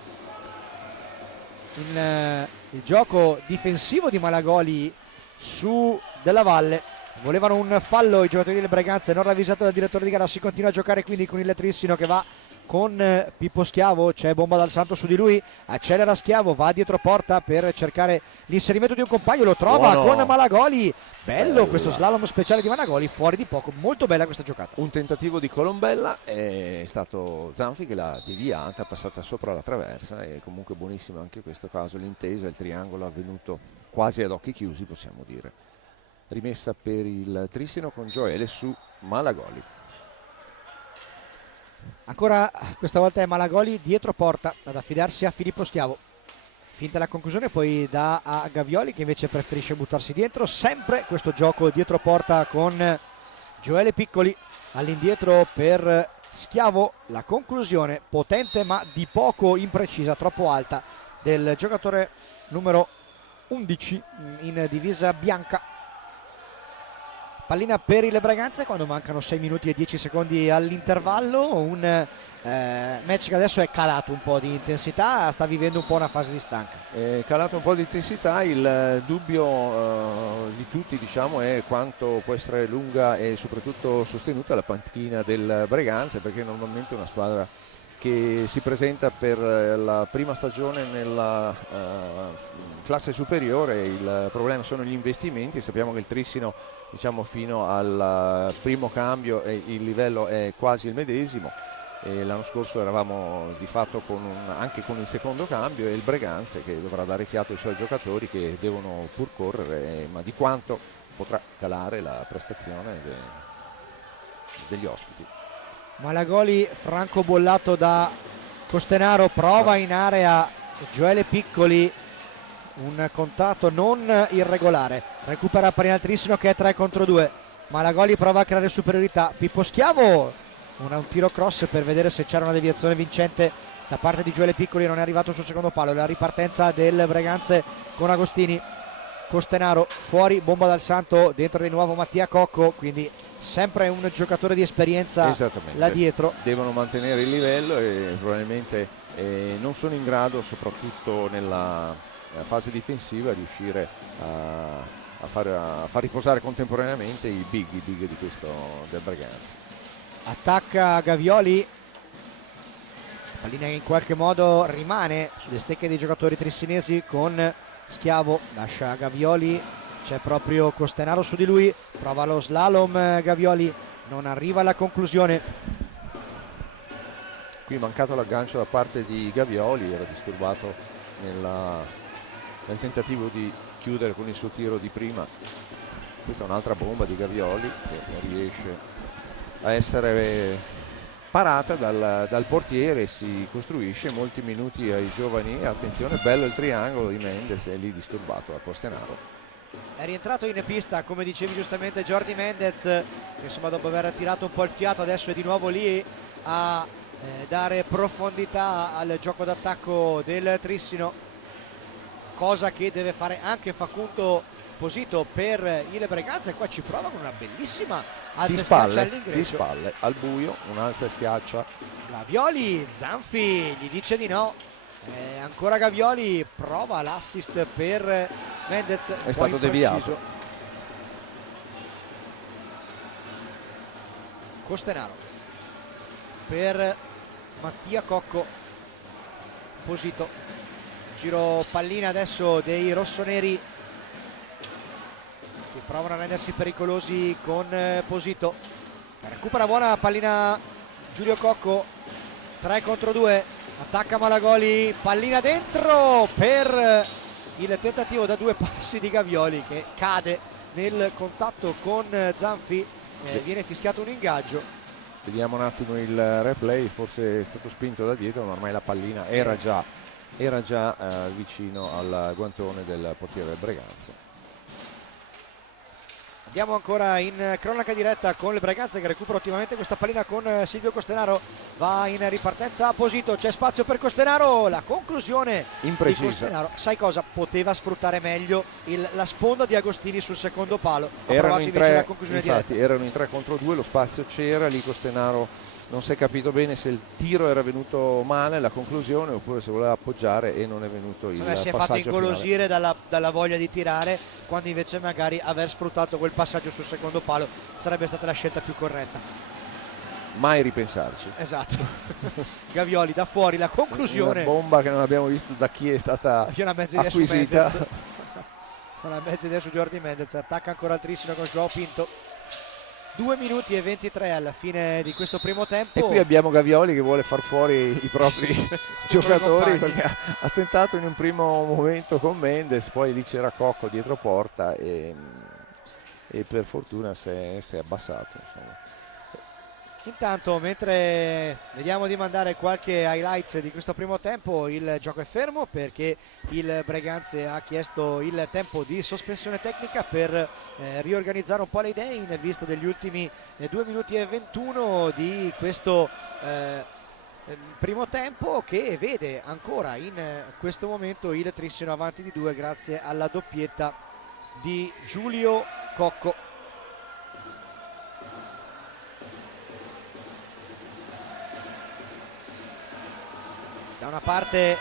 Il gioco difensivo di Malagoli su Della Valle. Volevano un fallo i giocatori del Breganze, non ravvisato dal direttore di gara. Si continua a giocare quindi con il Trissino che va con Pippo Schiavo, c'è bomba dal Santo su di lui, accelera Schiavo, va dietro porta per cercare l'inserimento di un compagno, lo trova Buono. con Malagoli. Bello Bella. questo slalom speciale di Malagoli, fuori di poco, molto bella questa giocata. Un tentativo di Colombella, è stato Zanfi che l'ha deviata, passata sopra la traversa, e comunque buonissimo anche in questo caso l'intesa, il triangolo avvenuto quasi ad occhi chiusi, possiamo dire. Rimessa per il Trissino con Gioele su Malagoli. Ancora questa volta è Malagoli dietro porta ad affidarsi a Filippo Schiavo. Finta la conclusione, poi dà a Gavioli che invece preferisce buttarsi dietro. Sempre questo gioco dietro porta con Gioele Piccoli all'indietro per Schiavo. La conclusione potente ma di poco imprecisa, troppo alta, del giocatore numero 11 in divisa bianca. Pallina per il Braganza quando mancano 6 minuti e 10 secondi all'intervallo. Un match che adesso è calato un po' di intensità, sta vivendo un po' una fase di stanca. È calato un po' di intensità, il dubbio di tutti, diciamo, è quanto può essere lunga e soprattutto sostenuta la panchina del Braganza, perché normalmente è una squadra che si presenta per la prima stagione nella classe superiore. Il problema sono gli investimenti, sappiamo che il Trissino, diciamo, fino al primo cambio il livello è quasi il medesimo, e l'anno scorso eravamo di fatto anche con il secondo cambio, e il Braganza che dovrà dare fiato ai suoi giocatori che devono pur correre, ma di quanto potrà calare la prestazione degli ospiti. Malagoli francobollato da Costenaro, prova in area Gioele Piccoli, un contatto non irregolare, recupera Parina Trissino che è 3 contro 2. Malagoli prova a creare superiorità, Pippo Schiavo un tiro cross per vedere se c'era una deviazione vincente da parte di Gioele Piccoli, non è arrivato sul secondo palo. La ripartenza del Breganze con Agostini, Costenaro fuori, bomba dal Santo, dentro di nuovo Mattia Cocco, quindi sempre un giocatore di esperienza là dietro. Devono mantenere il livello e probabilmente non sono in grado, soprattutto nella fase difensiva, a riuscire a far riposare contemporaneamente i big di questo del Braganza. Attacca Gavioli, pallina che in qualche modo rimane sulle stecche dei giocatori trissinesi con Schiavo, lascia Gavioli, c'è proprio Costenaro su di lui, prova lo slalom Gavioli, non arriva alla conclusione. Qui mancato l'aggancio da parte di Gavioli, era disturbato nel tentativo di chiudere con il suo tiro di prima. Questa è un'altra bomba di Gavioli che riesce a essere parata dal portiere, si costruisce molti minuti ai giovani. Attenzione, bello il triangolo di Mendes, è lì disturbato da Costenaro. È rientrato in pista, come dicevi giustamente, Jordi Mendez, che insomma dopo aver tirato un po' il fiato adesso è di nuovo lì a dare profondità al gioco d'attacco del Trissino, cosa che deve fare anche Facundo Posito per il Breganza, e qua ci prova con una bellissima alza e schiaccia all'ingresso. Di spalle, al buio, un'alza e schiaccia. Gavioli, Zanfi gli dice di no, ancora Gavioli, prova l'assist per Mendez, è stato deviato. Costenaro per Mattia Cocco, Posito, giro pallina adesso dei rossoneri che provano a rendersi pericolosi con Posito, recupera buona pallina Giulio Cocco, 3 contro 2, attacca Malagoli, pallina dentro per il tentativo da 2 passi di Gavioli che cade nel contatto con Zanfi, viene fischiato un ingaggio. Vediamo un attimo il replay, forse è stato spinto da dietro, ma ormai la pallina era già vicino al guantone del portiere del Braganza. Andiamo ancora in cronaca diretta con il Braganza che recupera ottimamente questa pallina con Silvio Costenaro, va in ripartenza a Posito, c'è spazio per Costenaro, la conclusione imprecisa di Costenaro, sai cosa? Poteva sfruttare meglio la sponda di Agostini sul secondo palo, erano in tre, infatti diretta. Erano in 3 contro 2, lo spazio c'era, lì Costenaro non si è capito bene se il tiro era venuto male, la conclusione, oppure se voleva appoggiare e non è venuto il passaggio si è fatto ingolosire finale. dalla voglia di tirare, quando invece magari aver sfruttato quel passaggio sul secondo palo sarebbe stata la scelta più corretta. mai ripensarci. Esatto. Gavioli da fuori, la conclusione. Una bomba che non abbiamo visto da chi è stata Io una mezza idea su acquisita. Mendez. Una mezza idea su Jordi Mendez. Attacca ancora il Trissino con Joao Pinto. 2 minuti e 23 alla fine di questo primo tempo. E qui abbiamo Gavioli che vuole far fuori i propri giocatori, compagni. perché ha tentato in un primo momento con Mendes, poi lì c'era Cocco dietro porta e per fortuna si è abbassato, insomma. Intanto, mentre vediamo di mandare qualche highlights di questo primo tempo, il gioco è fermo perché il Breganze ha chiesto il tempo di sospensione tecnica per riorganizzare un po' le idee in vista degli ultimi 2 minuti e 21 di questo primo tempo, che vede ancora in questo momento il Trissino avanti di 2 grazie alla doppietta di Giulio Cocco. Da una parte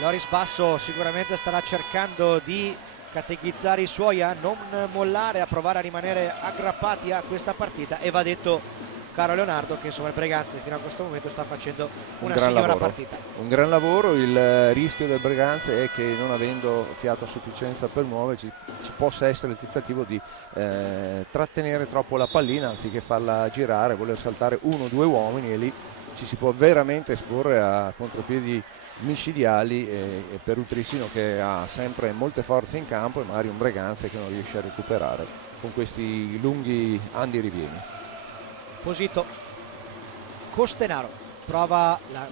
Loris Basso sicuramente starà cercando di catechizzare i suoi a non mollare, a provare a rimanere aggrappati a questa partita, e va detto, caro Leonardo, che insomma il Breganze fino a questo momento sta facendo una signora partita. Un gran lavoro. Il rischio del Breganze è che, non avendo fiato a sufficienza per muoverci, ci possa essere il tentativo di trattenere troppo la pallina anziché farla girare, voler saltare 1 o 2 uomini, e lì ci si può veramente esporre a contropiedi micidiali e per un Trissino che ha sempre molte forze in campo e magari un Breganze che non riesce a recuperare con questi lunghi andi rivieni. Posito, Costenaro prova la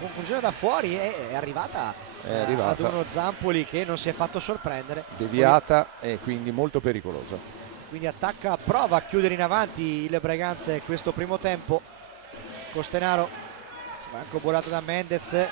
conclusione da fuori, è arrivata ad uno Zampoli che non si è fatto sorprendere, deviata e quindi molto pericolosa. Quindi attacca, prova a chiudere in avanti il Breganze questo primo tempo. Costenaro, franco volato da Mendez,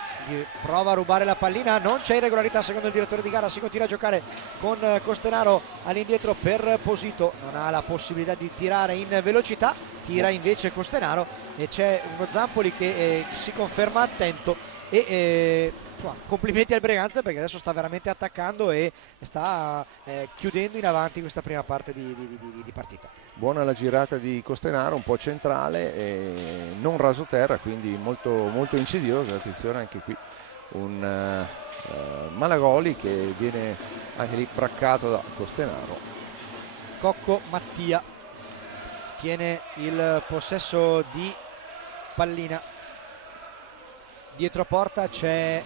prova a rubare la pallina, non c'è irregolarità secondo il direttore di gara, si continua a giocare con Costenaro all'indietro per Posito, non ha la possibilità di tirare in velocità, tira invece Costenaro e c'è uno Zampoli che si conferma attento e insomma, complimenti al Breganze perché adesso sta veramente attaccando e sta chiudendo in avanti questa prima parte di partita. Buona la girata di Costenaro, un po' centrale e non rasoterra, quindi molto, molto insidiosa. Attenzione anche qui un Malagoli che viene anche lì braccato da Costenaro. Cocco Mattia tiene il possesso di pallina, dietro porta c'è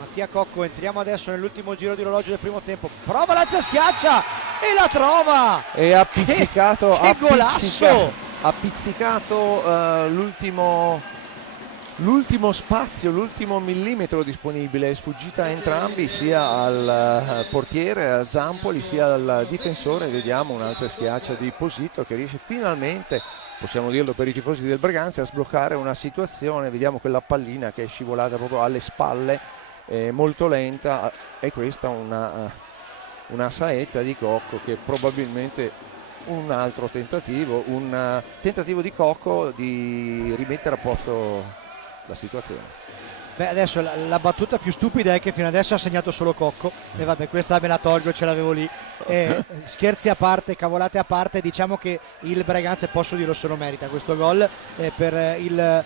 Mattia Cocco. Entriamo adesso nell'ultimo giro di orologio del primo tempo, prova, lancia, schiaccia e la trova, e ha pizzicato, che golasso, ha pizzicato l'ultimo spazio, l'ultimo millimetro disponibile, è sfuggita a entrambi, sia al portiere, a Zampoli, sia al difensore. Vediamo un'altra schiaccia di Posito che riesce finalmente, possiamo dirlo per i tifosi del Breganze, a sbloccare una situazione. Vediamo quella pallina che è scivolata proprio alle spalle, molto lenta, e questa una saetta di Cocco che probabilmente un altro tentativo, un tentativo di Cocco di rimettere a posto la situazione. Beh, adesso la battuta più stupida è che fino adesso ha segnato solo Cocco e vabbè, questa me la tolgo, ce l'avevo lì. Scherzi a parte, cavolate a parte, diciamo che il Breganze, posso dirlo, se lo merita questo gol per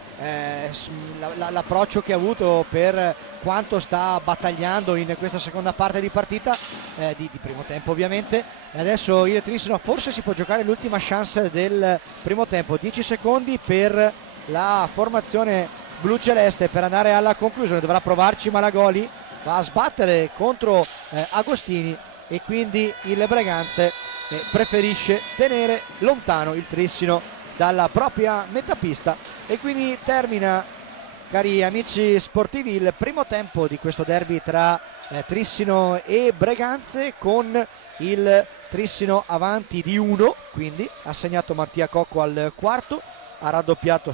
l'approccio che ha avuto, per quanto sta battagliando in questa seconda parte di partita, di primo tempo ovviamente. E adesso il Trissino forse si può giocare l'ultima chance del primo tempo, 10 secondi per la formazione blu celeste per andare alla conclusione. Dovrà provarci Malagoli, va a sbattere contro Agostini e quindi il Breganze preferisce tenere lontano il Trissino dalla propria metapista e quindi termina, cari amici sportivi, il primo tempo di questo derby tra Trissino e Breganze, con il Trissino avanti di 1, quindi ha segnato Mattia Cocco al quarto, ha raddoppiato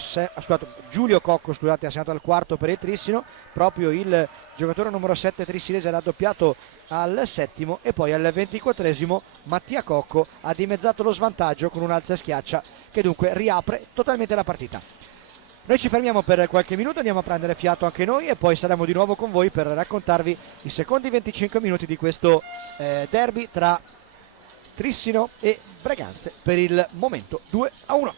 Giulio Cocco, scusate, ha segnato al quarto per il Trissino, proprio il giocatore numero 7 trissinese ha raddoppiato al settimo, e poi al 24esimo Mattia Cocco ha dimezzato lo svantaggio con un'alza e schiaccia che dunque riapre totalmente la partita. Noi ci fermiamo per qualche minuto, andiamo a prendere fiato anche noi e poi saremo di nuovo con voi per raccontarvi i secondi 25 minuti di questo derby tra Trissino e Breganze, per il momento 2-1.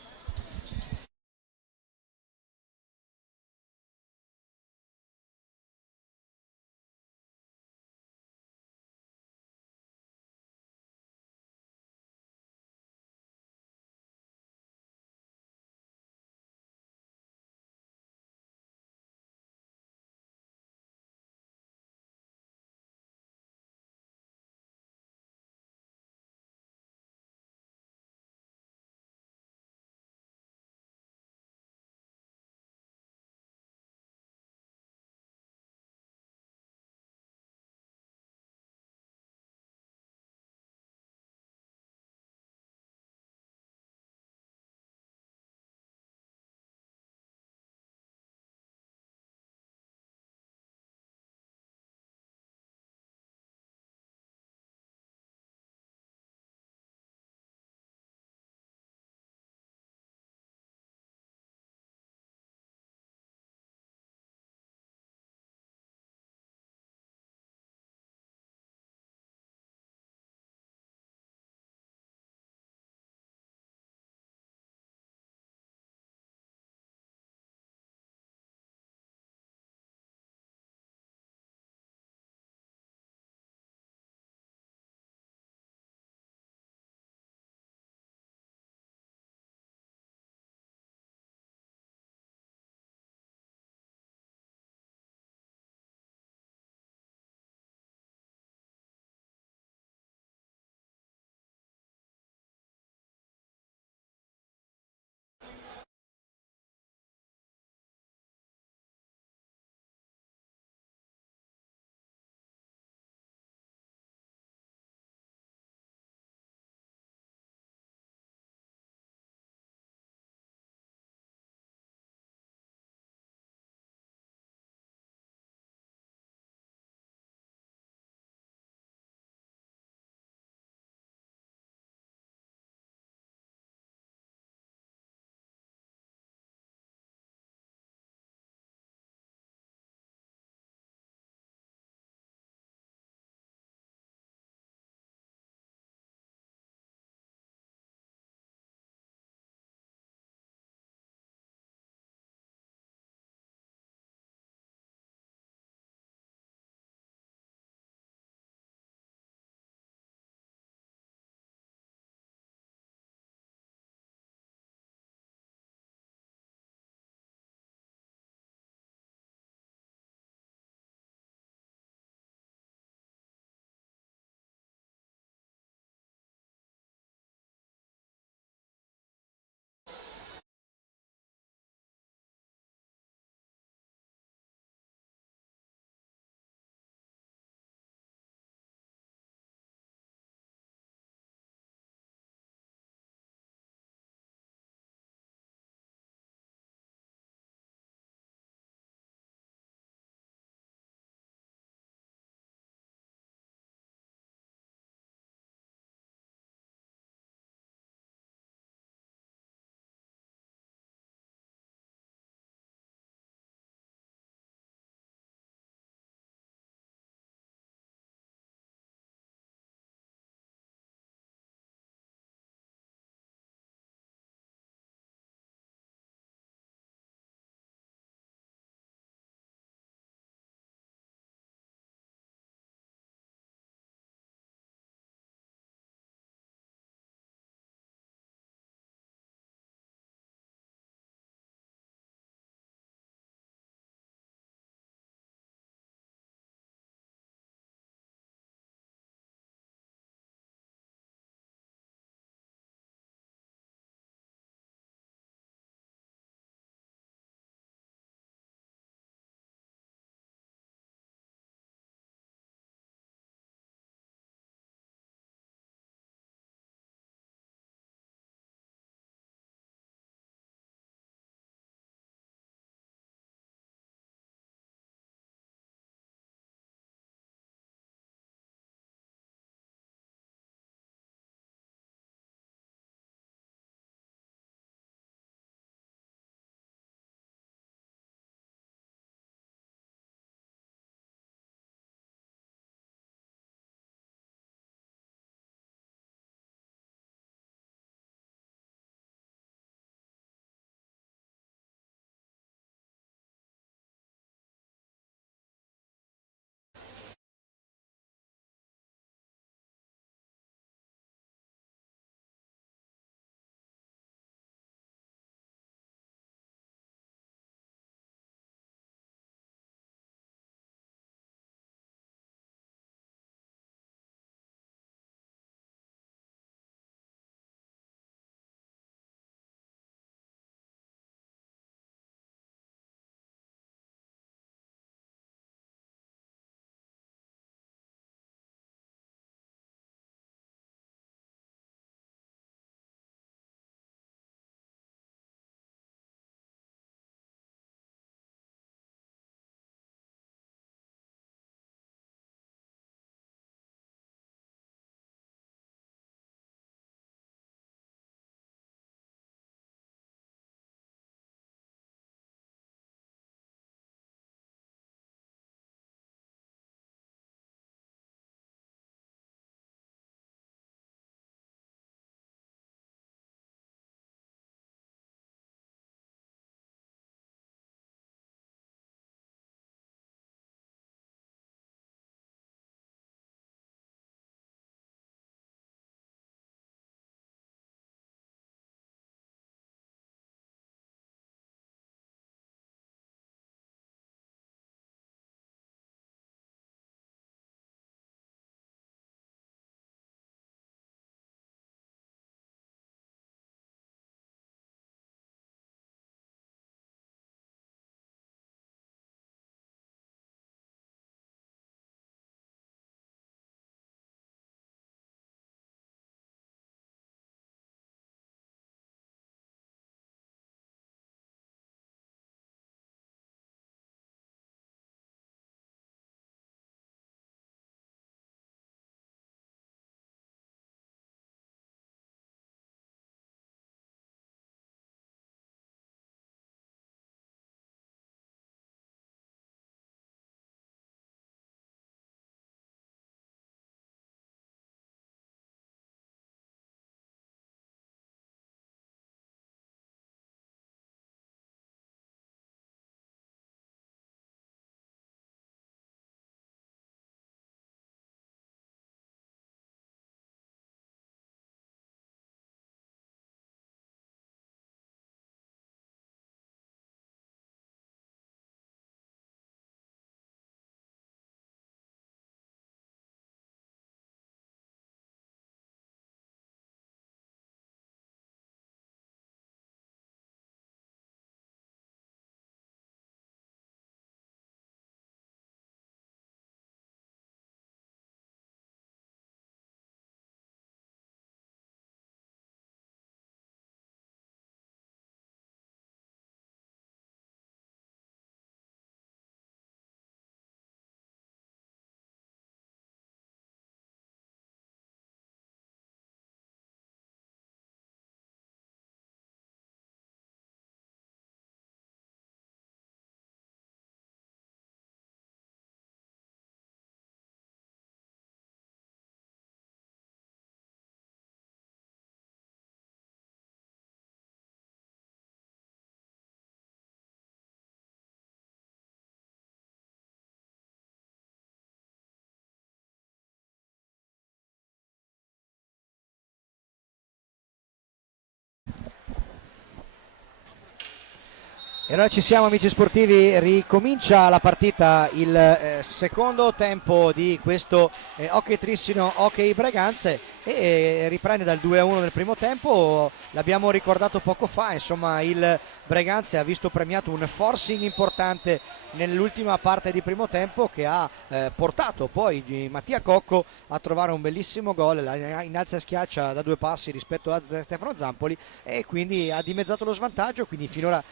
E allora ci siamo, amici sportivi, ricomincia la partita, il secondo tempo di questo Hockey Trissino Hockey Breganze, e riprende dal 2-1 del primo tempo. L'abbiamo ricordato poco fa, insomma il Breganze ha visto premiato un forcing importante nell'ultima parte di primo tempo, che ha portato poi Mattia Cocco a trovare un bellissimo gol, in alza e schiaccia da 2 passi rispetto a Stefano Zampoli, e quindi ha dimezzato lo svantaggio. Quindi finora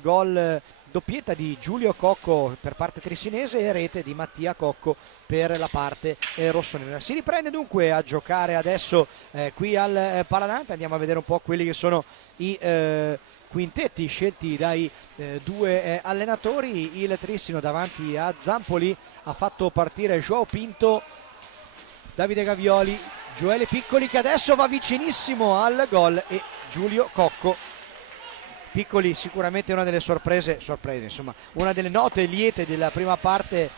gol, doppietta di Giulio Cocco per parte trissinese e rete di Mattia Cocco per la parte rossonera. Si riprende dunque a giocare adesso qui al Paladante. Andiamo a vedere un po' quelli che sono i quintetti scelti dai due allenatori. Il Trissino davanti a Zampoli ha fatto partire Joao Pinto, Davide Gavioli, Gioele Piccoli, che adesso va vicinissimo al gol, e Giulio Cocco. Piccoli sicuramente una delle sorprese, insomma, una delle note liete della prima parte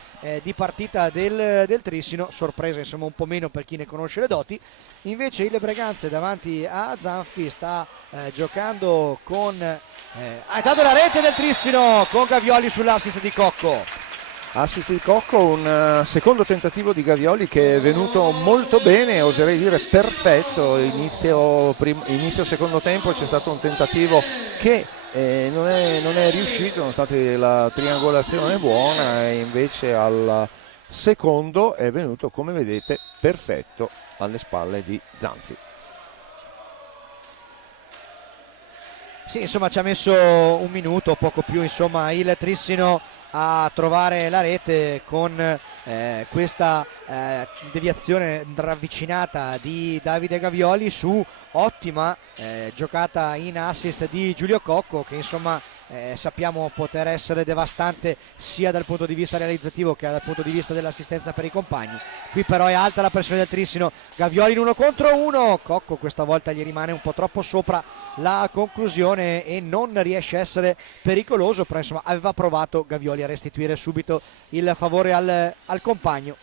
di partita del Trissino. Sorprese insomma un po' meno per chi ne conosce le doti. Invece il Breganze davanti a Zanfi sta giocando con ha dato la rete del Trissino con Gavioli sull'assist di Cocco. Assist di Cocco, un secondo tentativo di Gavioli che è venuto molto bene, oserei dire perfetto. Inizio secondo tempo c'è stato un tentativo che non è riuscito, nonostante la triangolazione buona, e invece al secondo è venuto, come vedete, perfetto alle spalle di Zanfi. Sì, insomma ci ha messo un minuto, poco più, insomma, il Trissino a trovare la rete con questa deviazione ravvicinata di Davide Gavioli su ottima giocata in assist di Giulio Cocco, che insomma sappiamo poter essere devastante sia dal punto di vista realizzativo che dal punto di vista dell'assistenza per i compagni. Qui però è alta la pressione del Trissino, Gavioli in 1 contro 1, Cocco questa volta gli rimane un po' troppo sopra la conclusione e non riesce a essere pericoloso, però insomma aveva provato Gavioli a restituire subito il favore al compagno.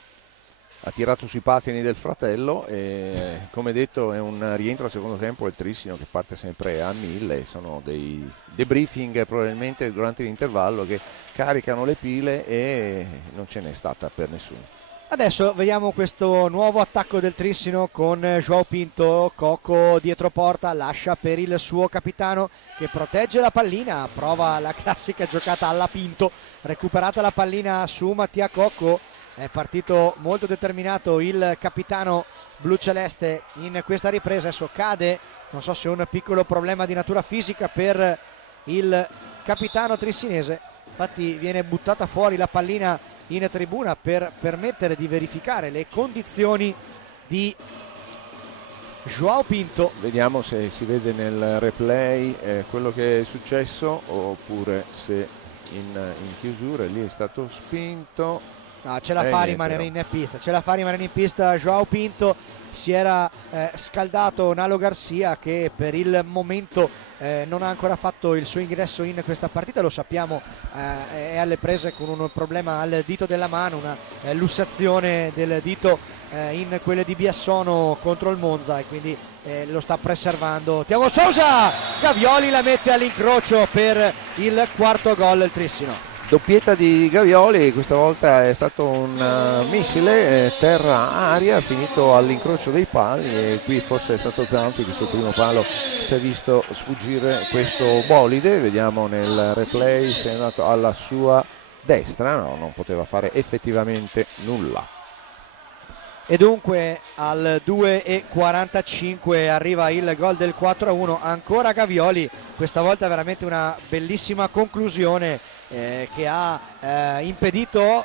Ha tirato sui pattini del fratello e, come detto, è un rientro al secondo tempo del Trissino che parte sempre a 1000. Sono dei debriefing probabilmente durante l'intervallo che caricano le pile e non ce n'è stata per nessuno. Adesso vediamo questo nuovo attacco del Trissino con Joao Pinto. Cocco dietro porta, lascia per il suo capitano che protegge la pallina, prova la classica giocata alla Pinto, recuperata la pallina su Mattia Cocco. È partito molto determinato il capitano blu-celeste in questa ripresa. Adesso cade, non so se un piccolo problema di natura fisica per il capitano trissinese, infatti viene buttata fuori la pallina in tribuna per permettere di verificare le condizioni di Joao Pinto. Vediamo se si vede nel replay quello che è successo, oppure se in chiusura lì è stato spinto. No, ce la fa rimanere in pista, Joao Pinto. Si era scaldato Nalo Garcia, che per il momento non ha ancora fatto il suo ingresso in questa partita, lo sappiamo, è alle prese con un problema al dito della mano, una lussazione del dito in quelle di Biassono contro il Monza, e quindi lo sta preservando Thiago Sousa. Gavioli la mette all'incrocio per il quarto gol il Trissino. Doppietta di Gavioli, questa volta è stato un missile terra-aria finito all'incrocio dei pali, e qui forse è stato Zanfi che sul primo palo si è visto sfuggire questo bolide. Vediamo nel replay se è andato alla sua destra, no, non poteva fare effettivamente nulla. E dunque al 2:45 arriva il gol del 4-1, ancora Gavioli, questa volta veramente una bellissima conclusione che ha impedito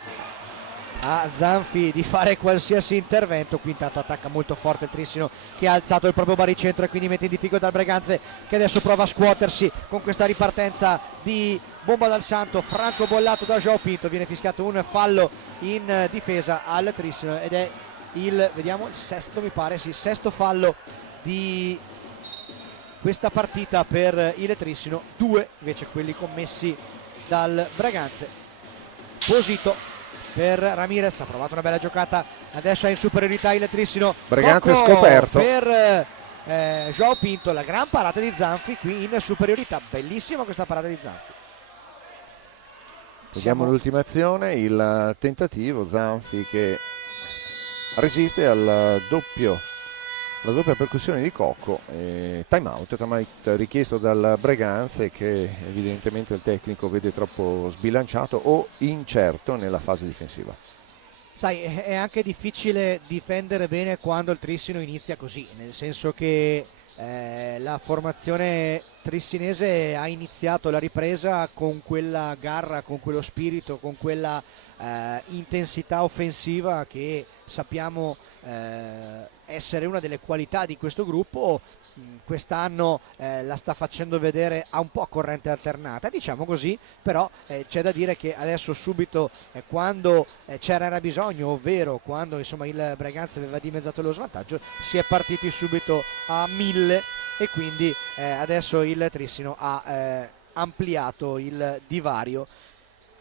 a Zanfi di fare qualsiasi intervento. Qui intanto attacca molto forte il Trissino, che ha alzato il proprio baricentro e quindi mette in difficoltà il Breganze, che adesso prova a scuotersi con questa ripartenza di bomba dal Santo. Franco bollato da Joao Pinto, viene fischiato un fallo in difesa al Trissino ed è il sesto, mi pare, sì, sesto fallo di questa partita per il Trissino, 2 invece quelli commessi dal Breganze. Posito per Ramirez, ha provato una bella giocata, adesso è in superiorità il Trissino. Breganze scoperto per Joao Pinto, la gran parata di Zanfi qui in superiorità, bellissima questa parata di Zanfi. Vediamo l'ultima azione, il tentativo, Zanfi che resiste alla doppia percussione di Cocco, time out richiesto dal Breganze, che evidentemente il tecnico vede troppo sbilanciato o incerto nella fase difensiva. Sai, è anche difficile difendere bene quando il Trissino inizia così, nel senso che la formazione trissinese ha iniziato la ripresa con quella garra, con quello spirito, con quella intensità offensiva che sappiamo essere una delle qualità di questo gruppo. Quest'anno la sta facendo vedere a un po' corrente alternata, diciamo così, però c'è da dire che adesso subito quando c'era bisogno, ovvero quando insomma il Breganze aveva dimezzato lo svantaggio, si è partiti subito a 1000 e quindi adesso il Trissino ha ampliato il divario.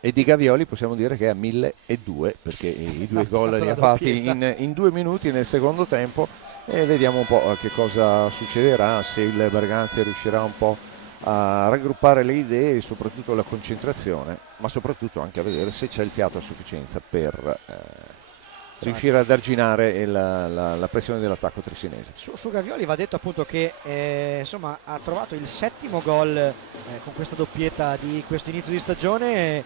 E di Gavioli possiamo dire che è a 1002, perché i due gol li ha fatti in 2 minuti nel secondo tempo, e vediamo un po' che cosa succederà, se il Berganze riuscirà un po' a raggruppare le idee e soprattutto la concentrazione, ma soprattutto anche a vedere se c'è il fiato a sufficienza per riuscire ad arginare la pressione dell'attacco trissinese. Su Gavioli va detto appunto che insomma ha trovato il 7° gol con questa doppietta di questo inizio di stagione,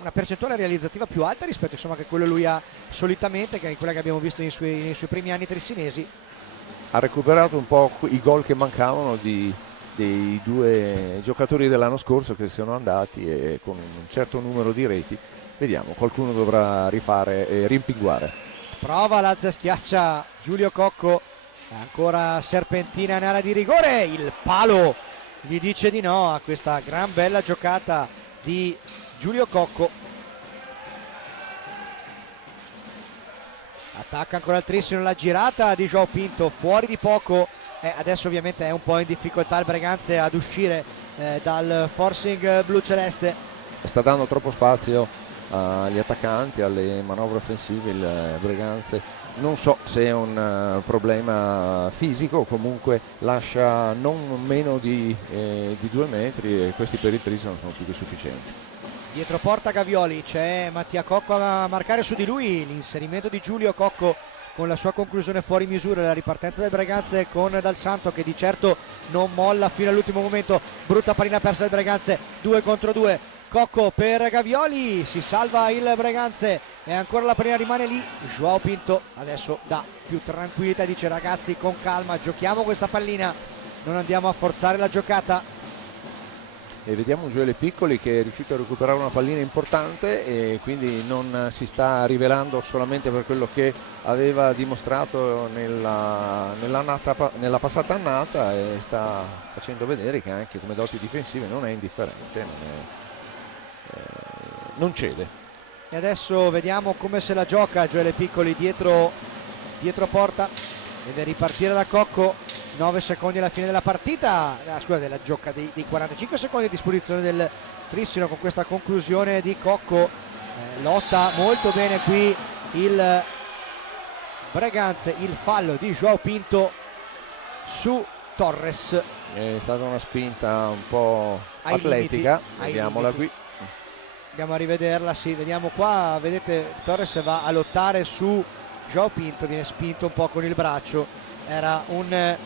una percentuale realizzativa più alta rispetto insomma che quello lui ha solitamente, che è quella che abbiamo visto nei suoi primi anni trissinesi. Ha recuperato un po' i gol che mancavano dei 2 giocatori dell'anno scorso che sono andati, e con un certo numero di reti. Vediamo, qualcuno dovrà rifare e rimpinguare. Prova l'alza e schiaccia Giulio Cocco, ancora serpentina in area di rigore, il palo gli dice di no a questa gran bella giocata di Giulio Cocco. Attacca ancora il Trissino, la girata di João Pinto fuori di poco, adesso ovviamente è un po' in difficoltà il Breganze ad uscire dal forcing blu-celeste. Sta dando troppo spazio agli attaccanti, alle manovre offensive il Breganze. Non so se è un problema fisico, o comunque lascia non meno di 2 metri, e questi per il Trissino sono più che sufficienti. Dietro porta Gavioli, c'è Mattia Cocco a marcare su di lui, l'inserimento di Giulio Cocco con la sua conclusione fuori misura, la ripartenza del Breganze con Dal Santo che di certo non molla fino all'ultimo momento. Brutta pallina persa del Breganze, 2 contro 2. Cocco per Gavioli, si salva il Breganze e ancora la pallina rimane lì. João Pinto adesso dà più tranquillità, dice ragazzi con calma, giochiamo questa pallina, non andiamo a forzare la giocata. E vediamo Gioele Piccoli che è riuscito a recuperare una pallina importante, e quindi non si sta rivelando solamente per quello che aveva dimostrato nella passata annata, e sta facendo vedere che anche come doti difensive non è indifferente, non cede. E adesso vediamo come se la gioca Gioele Piccoli dietro porta, deve ripartire da Cocco. 9 secondi alla fine della partita, della gioca dei 45 secondi a disposizione del Trissino con questa conclusione di Cocco. Lotta molto bene qui il Breganze, il fallo di João Pinto su Torres. È stata una spinta un po' atletica, vediamola qui. Andiamo a rivederla, sì, vediamo qua, vedete Torres va a lottare su João Pinto, viene spinto un po' con il braccio, era un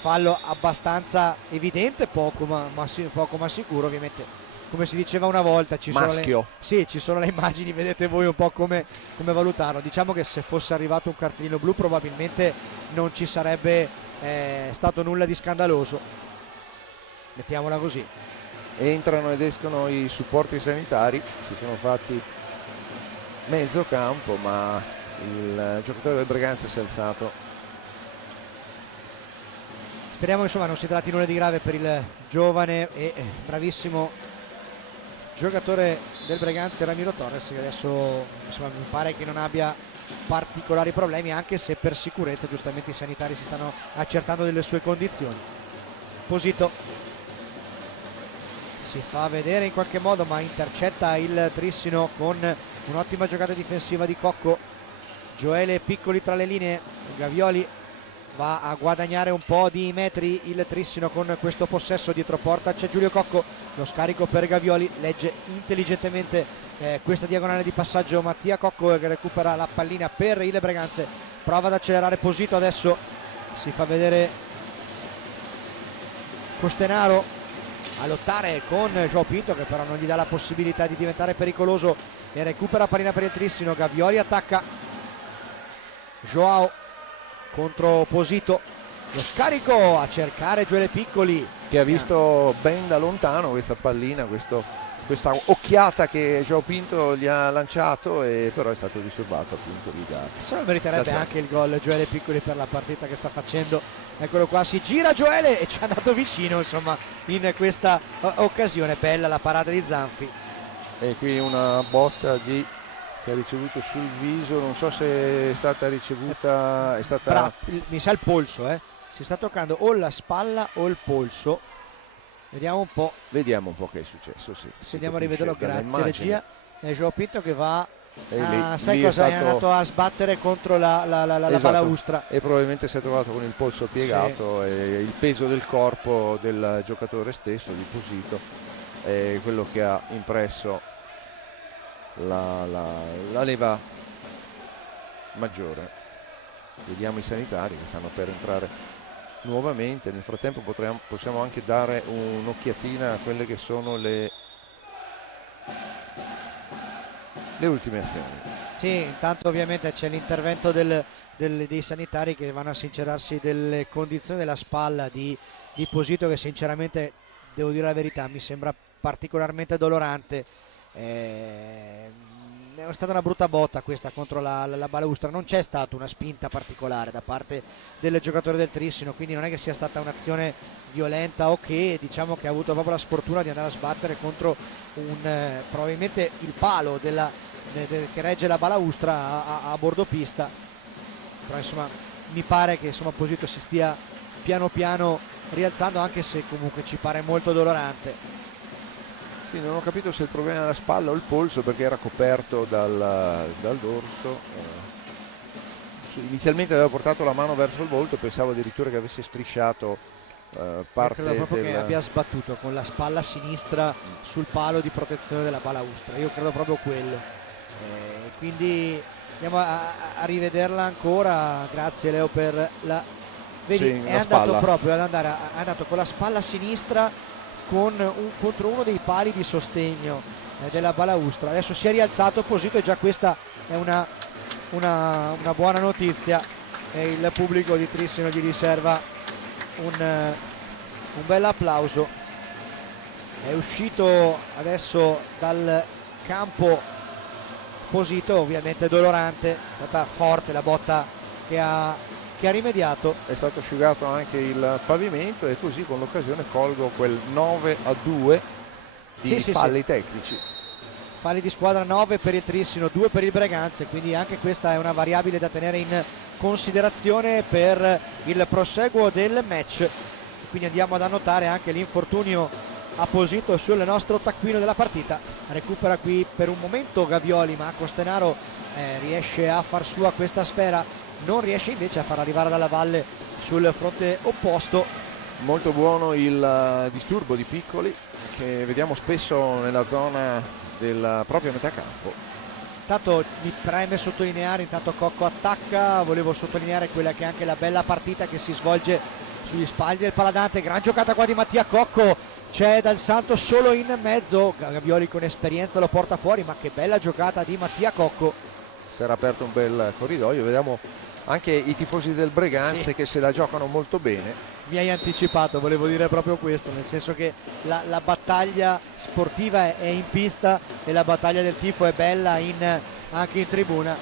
fallo abbastanza evidente, poco ma sicuro, ovviamente come si diceva una volta ci sono le immagini, vedete voi un po' come valutarlo. Diciamo che se fosse arrivato un cartellino blu probabilmente non ci sarebbe stato nulla di scandaloso, mettiamola così. Entrano ed escono i supporti sanitari, si sono fatti mezzo campo, ma il giocatore del Breganze si è alzato. Speriamo insomma non si tratti nulla di grave per il giovane e bravissimo giocatore del Breganze Ramiro Torres, che adesso insomma mi pare che non abbia particolari problemi, anche se per sicurezza giustamente i sanitari si stanno accertando delle sue condizioni. Posito si fa vedere in qualche modo, ma intercetta il Trissino con un'ottima giocata difensiva di Cocco. Gioele Piccoli tra le linee, Gavioli va a guadagnare un po' di metri il Trissino con questo possesso dietro porta. C'è Giulio Cocco, lo scarico per Gavioli, legge intelligentemente questa diagonale di passaggio Mattia Cocco, che recupera la pallina per il Breganze, prova ad accelerare Posito, adesso si fa vedere Costenaro a lottare con Joao Pinto, che però non gli dà la possibilità di diventare pericoloso, e recupera pallina per il Trissino. Gavioli attacca, Joao contro Posito, lo scarico a cercare Gioele Piccoli, che ha visto ben da lontano questa pallina, questa occhiata che Joao Pinto gli ha lanciato, e però è stato disturbato appunto di gara. se no meriterebbe anche il gol Gioele Piccoli per la partita che sta facendo. Eccolo qua, si gira Gioele e ci è andato vicino, insomma, in questa occasione. Bella la parata di Zanfi. E qui una botta che ha ricevuto sul viso, non so se è stata ricevuta, mi sa il polso, si sta toccando o la spalla o il polso. Vediamo un po' che è successo. Sì, se andiamo a rivederlo, grazie regia. È Joao Pinto che va sai cosa è andato a sbattere contro la esatto, balaustra, e probabilmente si è trovato con il polso piegato, sì. E il peso del corpo del giocatore stesso di Posito è quello che ha impresso la leva maggiore. Vediamo i sanitari che stanno per entrare nuovamente. Nel frattempo possiamo anche dare un'occhiatina a quelle che sono le ultime azioni. Sì, intanto ovviamente c'è l'intervento dei sanitari che vanno a sincerarsi delle condizioni della spalla di Posito, che sinceramente, devo dire la verità, mi sembra particolarmente dolorante. È stata una brutta botta questa contro la balaustra, non c'è stata una spinta particolare da parte del giocatore del Trissino, quindi non è che sia stata un'azione violenta o che, diciamo, che ha avuto proprio la sfortuna di andare a sbattere contro probabilmente il palo che regge la balaustra a bordo pista. Però insomma mi pare che Posito si stia piano piano rialzando, anche se comunque ci pare molto dolorante. Sì, non ho capito se il problema è la spalla o il polso, perché era coperto dal dorso. Inizialmente aveva portato la mano verso il volto, pensavo addirittura che avesse strisciato parte credo proprio che abbia sbattuto con la spalla sinistra sul palo di protezione della balaustra, io credo proprio quello. Quindi andiamo a rivederla ancora. Grazie Leo per la... Vedi, sì, è andato proprio è andato con la spalla sinistra contro uno dei pali di sostegno della balaustra. Adesso si è rialzato Posito, e già questa è una buona notizia, e il pubblico di Trissino gli riserva un bel applauso. È uscito adesso dal campo Posito, ovviamente dolorante, è stata forte la botta che ha rimediato. È stato asciugato anche il pavimento, e così con l'occasione colgo quel 9-2 di falli tecnici. Falli di squadra, 9 per il Trissino, 2 per il Breganze, quindi anche questa è una variabile da tenere in considerazione per il proseguo del match. Quindi andiamo ad annotare anche l'infortunio a Posito sul nostro taccuino della partita. Recupera qui per un momento Gavioli, ma Costenaro riesce a far sua questa sfera, non riesce invece a far arrivare dalla valle sul fronte opposto. Molto buono il disturbo di Piccoli, che vediamo spesso nella zona della propria metà campo. Intanto mi preme sottolineare, intanto Cocco attacca, volevo sottolineare quella che è anche la bella partita che si svolge sugli spalli del Paladante. Gran giocata qua di Mattia Cocco, c'è Dal Santo solo in mezzo, Gavioli con esperienza lo porta fuori, ma che bella giocata di Mattia Cocco. Si era aperto un bel corridoio, vediamo anche i tifosi del Breganze che se la giocano molto bene. Mi hai anticipato, volevo dire proprio questo, nel senso che la battaglia sportiva è in pista e la battaglia del tifo è bella anche in tribuna.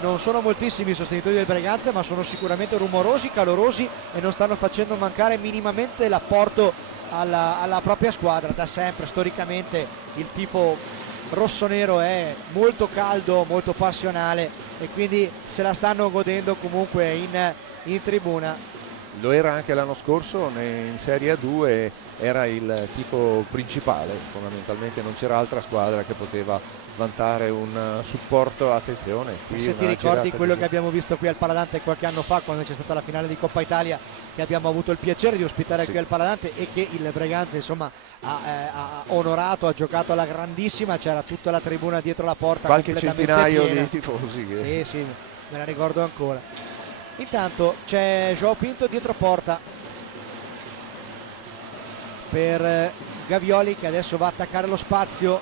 Non sono moltissimi i sostenitori del Breganze, ma sono sicuramente rumorosi, calorosi, e non stanno facendo mancare minimamente l'apporto alla propria squadra. Da sempre, storicamente, il tifo rossonero è molto caldo, molto passionale, e quindi se la stanno godendo comunque in tribuna. lo era anche l'anno scorso in Serie A2, era il tifo principale, fondamentalmente non c'era altra squadra che poteva vantare un supporto. Attenzione, e se ti ricordi quello che abbiamo visto qui al Paladante qualche anno fa, quando c'è stata la finale di Coppa Italia, che abbiamo avuto il piacere di ospitare qui al Paladante e che il Breganze insomma ha onorato, ha giocato alla grandissima, c'era tutta la tribuna dietro la porta, qualche centinaio piena di tifosi sì, me la ricordo ancora. Intanto c'è Joao Pinto dietro porta per Gavioli, che adesso va a attaccare lo spazio.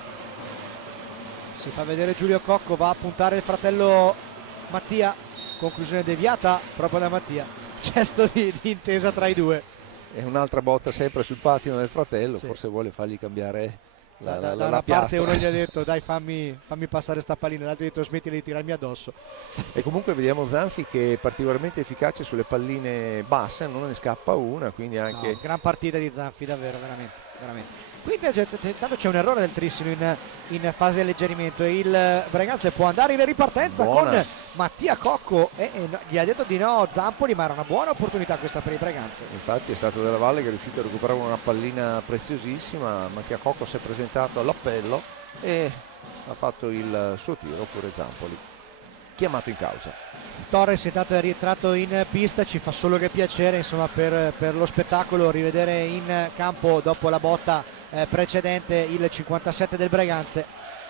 Si fa vedere Giulio Cocco, va a puntare il fratello Mattia, conclusione deviata proprio da Mattia, gesto di intesa tra i due. E un'altra botta sempre sul pattino del fratello, sì. Forse vuole fargli cambiare da la una piastra. parte uno gli ha detto dai fammi passare sta pallina, l'altro gli ha detto smetti di tirarmi addosso. E comunque vediamo Zanfi che è particolarmente efficace sulle palline basse, non ne scappa una, quindi anche... No, gran partita di Zanfi, davvero, veramente. Qui intanto c'è un errore del Trissino in fase di alleggerimento e il Breganze può andare in ripartenza con Mattia Cocco e gli ha detto di no Zampoli, ma era una buona opportunità questa per il Breganze. Infatti è stato Della Valle che è riuscito a recuperare una pallina preziosissima. Mattia Cocco si è presentato all'appello e ha fatto il suo tiro, oppure Zampoli chiamato in causa. Torres è stato ritratto in pista, ci fa solo che piacere insomma per lo spettacolo rivedere in campo dopo la botta precedente il 57 del Breganze,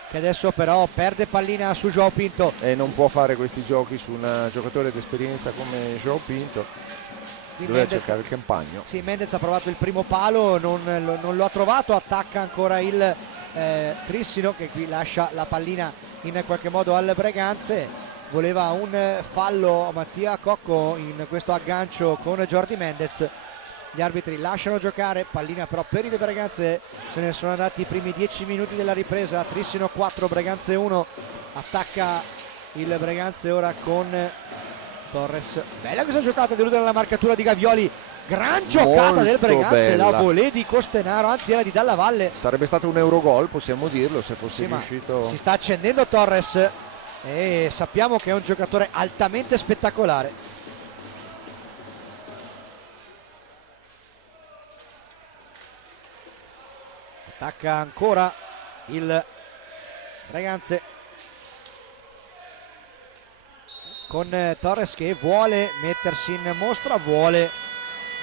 che adesso però perde pallina su Joao Pinto e non può fare questi giochi su un giocatore d'esperienza come Joao Pinto. Doveva cercare il campagno. Sì, Mendez ha provato il primo palo, non lo ha trovato, attacca ancora il Trissino, che qui lascia la pallina in qualche modo al Breganze. Voleva un fallo Mattia Cocco in questo aggancio con Jordi Mendez. Gli arbitri lasciano giocare, pallina però per il Breganze. Se ne sono andati i primi 10 minuti della ripresa. Trissino 4, Breganze 1. Attacca il Breganze ora con Torres. Bella questa giocata, deludere la marcatura di Gavioli. Gran giocata molto del Breganze, bella. La volée di Costenaro, anzi era di Dalla Valle. Sarebbe stato un Eurogol, possiamo dirlo, se fosse riuscito. Si sta accendendo Torres e sappiamo che è un giocatore altamente spettacolare. Attacca ancora il Breganze con Torres che vuole mettersi in mostra, vuole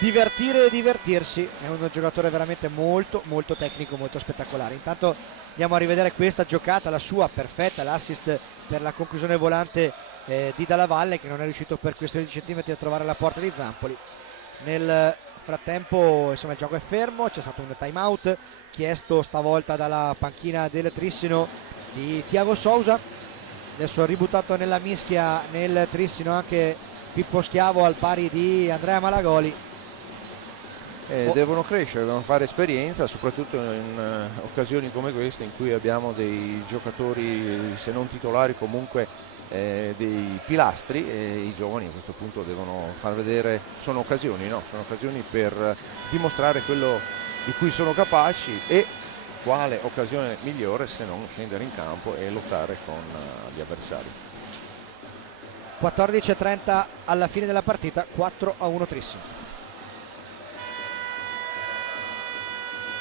divertire e divertirsi. È un giocatore veramente molto tecnico, molto spettacolare. Intanto andiamo a rivedere questa giocata, la sua perfetta, l'assist per la conclusione volante di Dalla Valle, che non è riuscito per questioni di centimetri a trovare la porta di Zampoli. Nel frattempo insomma il gioco è fermo, c'è stato un time out chiesto stavolta dalla panchina del Trissino di Thiago Sousa. Adesso ributtato nella mischia nel Trissino anche Pippo Schiavo al pari di Andrea Malagoli. Devono crescere, devono fare esperienza, soprattutto in occasioni come queste in cui abbiamo dei giocatori, se non titolari, comunque dei pilastri, e i giovani a questo punto devono far vedere, sono occasioni per dimostrare quello di cui sono capaci, e quale occasione migliore se non scendere in campo e lottare con gli avversari. 14:30 alla fine della partita, 4-1 Trissino.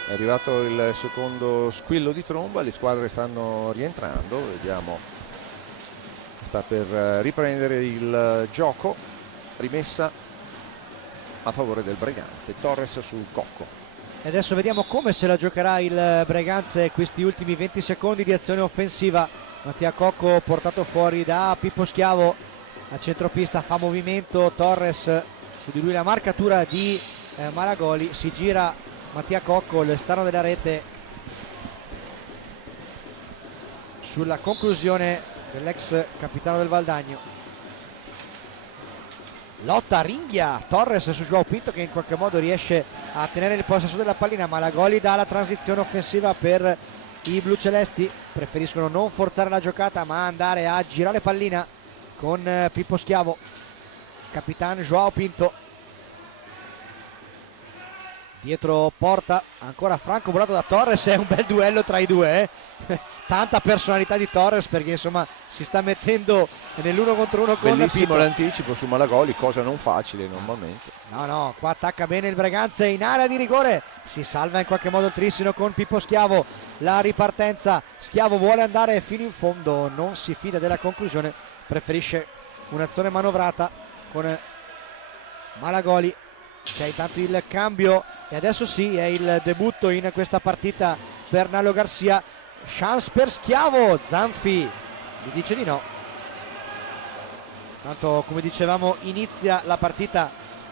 È arrivato il secondo squillo di tromba, le squadre stanno rientrando, vediamo, sta per riprendere il gioco, rimessa a favore del Breganze, Torres sul Cocco. E adesso vediamo come se la giocherà il Breganze questi ultimi 20 secondi di azione offensiva. Mattia Cocco portato fuori da Pippo Schiavo a centropista, fa movimento Torres, su di lui la marcatura di Malagoli, si gira Mattia Cocco, l'esterno della rete sulla conclusione dell'ex capitano del Valdagno. Lotta, ringhia Torres su Joao Pinto, che in qualche modo riesce a tenere il possesso della pallina. Malagoli dà la transizione offensiva per i blucelesti, preferiscono non forzare la giocata ma andare a girare pallina con Pippo Schiavo, capitano Joao Pinto. Dietro porta ancora Franco volato da Torres, è un bel duello tra i due, tanta personalità di Torres, perché insomma si sta mettendo nell'uno contro uno con Bellissimo Pippo. l'anticipo su Malagoli, cosa non facile normalmente. No, qua attacca bene il Breganze in area di rigore, si salva in qualche modo il Trissino con Pippo Schiavo, la ripartenza, Schiavo vuole andare fino in fondo, non si fida della conclusione, preferisce un'azione manovrata con Malagoli. C'è intanto il cambio e adesso sì, è il debutto in questa partita per Nalo Garcia. Chance per Schiavo, Zanfi gli dice di no. Tanto, come dicevamo, inizia la partita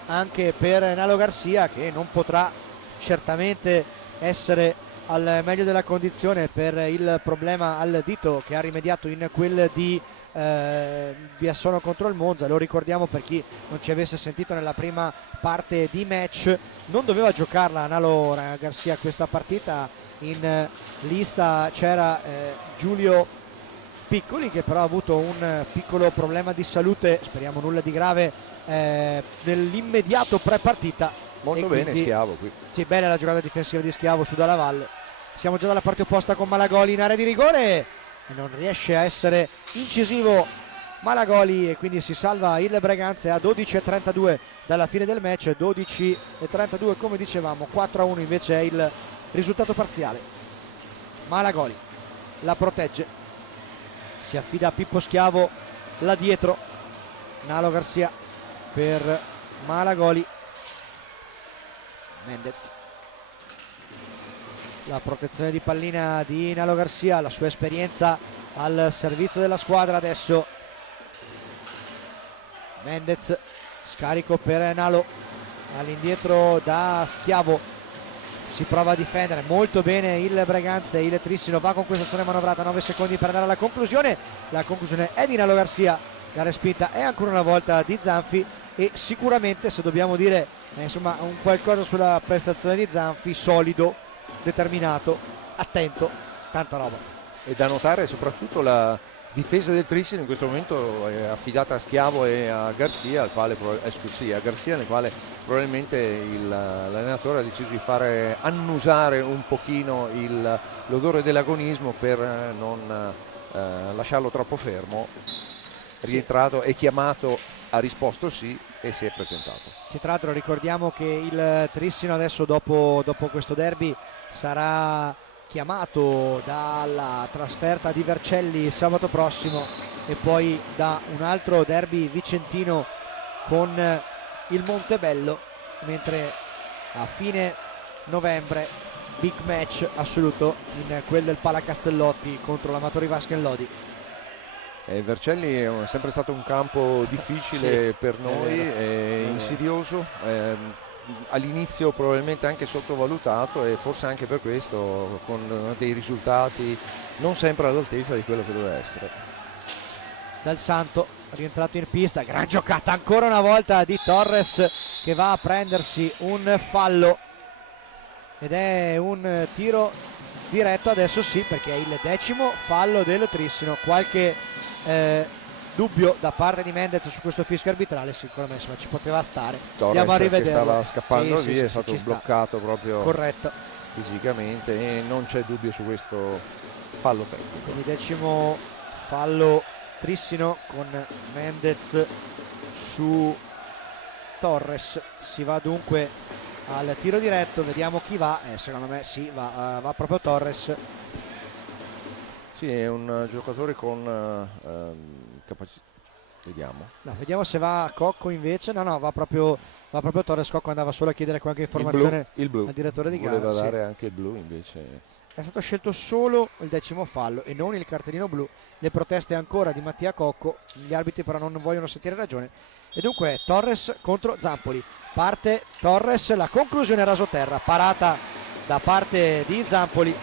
anche per Nalo Garcia, che non potrà certamente essere al meglio della condizione per il problema al dito che ha rimediato in quel di Biassono contro il Monza. Lo ricordiamo per chi non ci avesse sentito nella prima parte di match, non doveva giocarla Nalo Garcia questa partita. In lista c'era Giulio Piccoli, che però ha avuto un piccolo problema di salute, speriamo nulla di grave, nell'immediato pre-partita. Molto bene quindi, Schiavo qui. Sì, bella la giocata difensiva di Schiavo su Dalla Valle. Siamo già dalla parte opposta con Malagoli in area di rigore e non riesce a essere incisivo Malagoli, e quindi si salva il Breganze a 12:32 dalla fine del match. 12:32 come dicevamo, 4-1 invece è il risultato parziale. Malagoli la protegge, si affida a Pippo Schiavo là dietro. Nalo Garcia per Malagoli, Mendez, la protezione di pallina di Nalo Garcia, la sua esperienza al servizio della squadra. Adesso Mendez, scarico per Nalo, all'indietro da Schiavo, si prova a difendere molto bene il Breganze. Il Trissino va con questa azione manovrata, 9 secondi per andare alla conclusione. La conclusione è di Nalo Garcia, la respinta è ancora una volta di Zanfi, e sicuramente, se dobbiamo dire insomma un qualcosa sulla prestazione di Zanfi, solido, determinato, attento, tanta roba. E da notare soprattutto la difesa del Trissino in questo momento è affidata a Schiavo e a Garcia, al quale a Garcia, nel quale probabilmente l'allenatore ha deciso di fare annusare un pochino l'odore dell'agonismo per non lasciarlo troppo fermo. Rientrato, è chiamato, ha risposto sì e si è presentato. Tra l'altro ricordiamo che il Trissino adesso dopo questo derby sarà chiamato dalla trasferta di Vercelli sabato prossimo e poi da un altro derby vicentino con il Montebello, mentre a fine novembre big match assoluto in quel del Palacastellotti contro l'Amatori Vasken Lodi. Vercelli è sempre stato un campo difficile, sì, per noi, insidioso, all'inizio probabilmente anche sottovalutato, e forse anche per questo con dei risultati non sempre all'altezza di quello che doveva essere. Dal Santo rientrato in pista, gran giocata ancora una volta di Torres, che va a prendersi un fallo ed è un tiro diretto adesso, sì, perché è il 10° fallo del Trissino. Qualche dubbio da parte di Mendez su questo fischio arbitrale sicuramente, insomma, ci poteva stare. Torres, andiamo a rivederlo, che stava scappando sì, via, sì, è stato bloccato proprio corretto fisicamente, e non c'è dubbio su questo fallo tecnico. quindi 10° fallo Trissino con Mendez su Torres. Si va dunque al tiro diretto, vediamo chi va, secondo me sì, va proprio Torres. Sì, è un giocatore con capacità. Vediamo se va Cocco invece. No, va proprio Torres. Cocco andava solo a chiedere qualche informazione il blu. al direttore di gara. Voleva dare anche il blu, invece è stato scelto solo il 10° fallo e non il cartellino blu. Le proteste ancora di Mattia Cocco, gli arbitri però non vogliono sentire ragione, e dunque Torres contro Zampoli. Parte Torres, la conclusione rasoterra, parata da parte di Zampoli.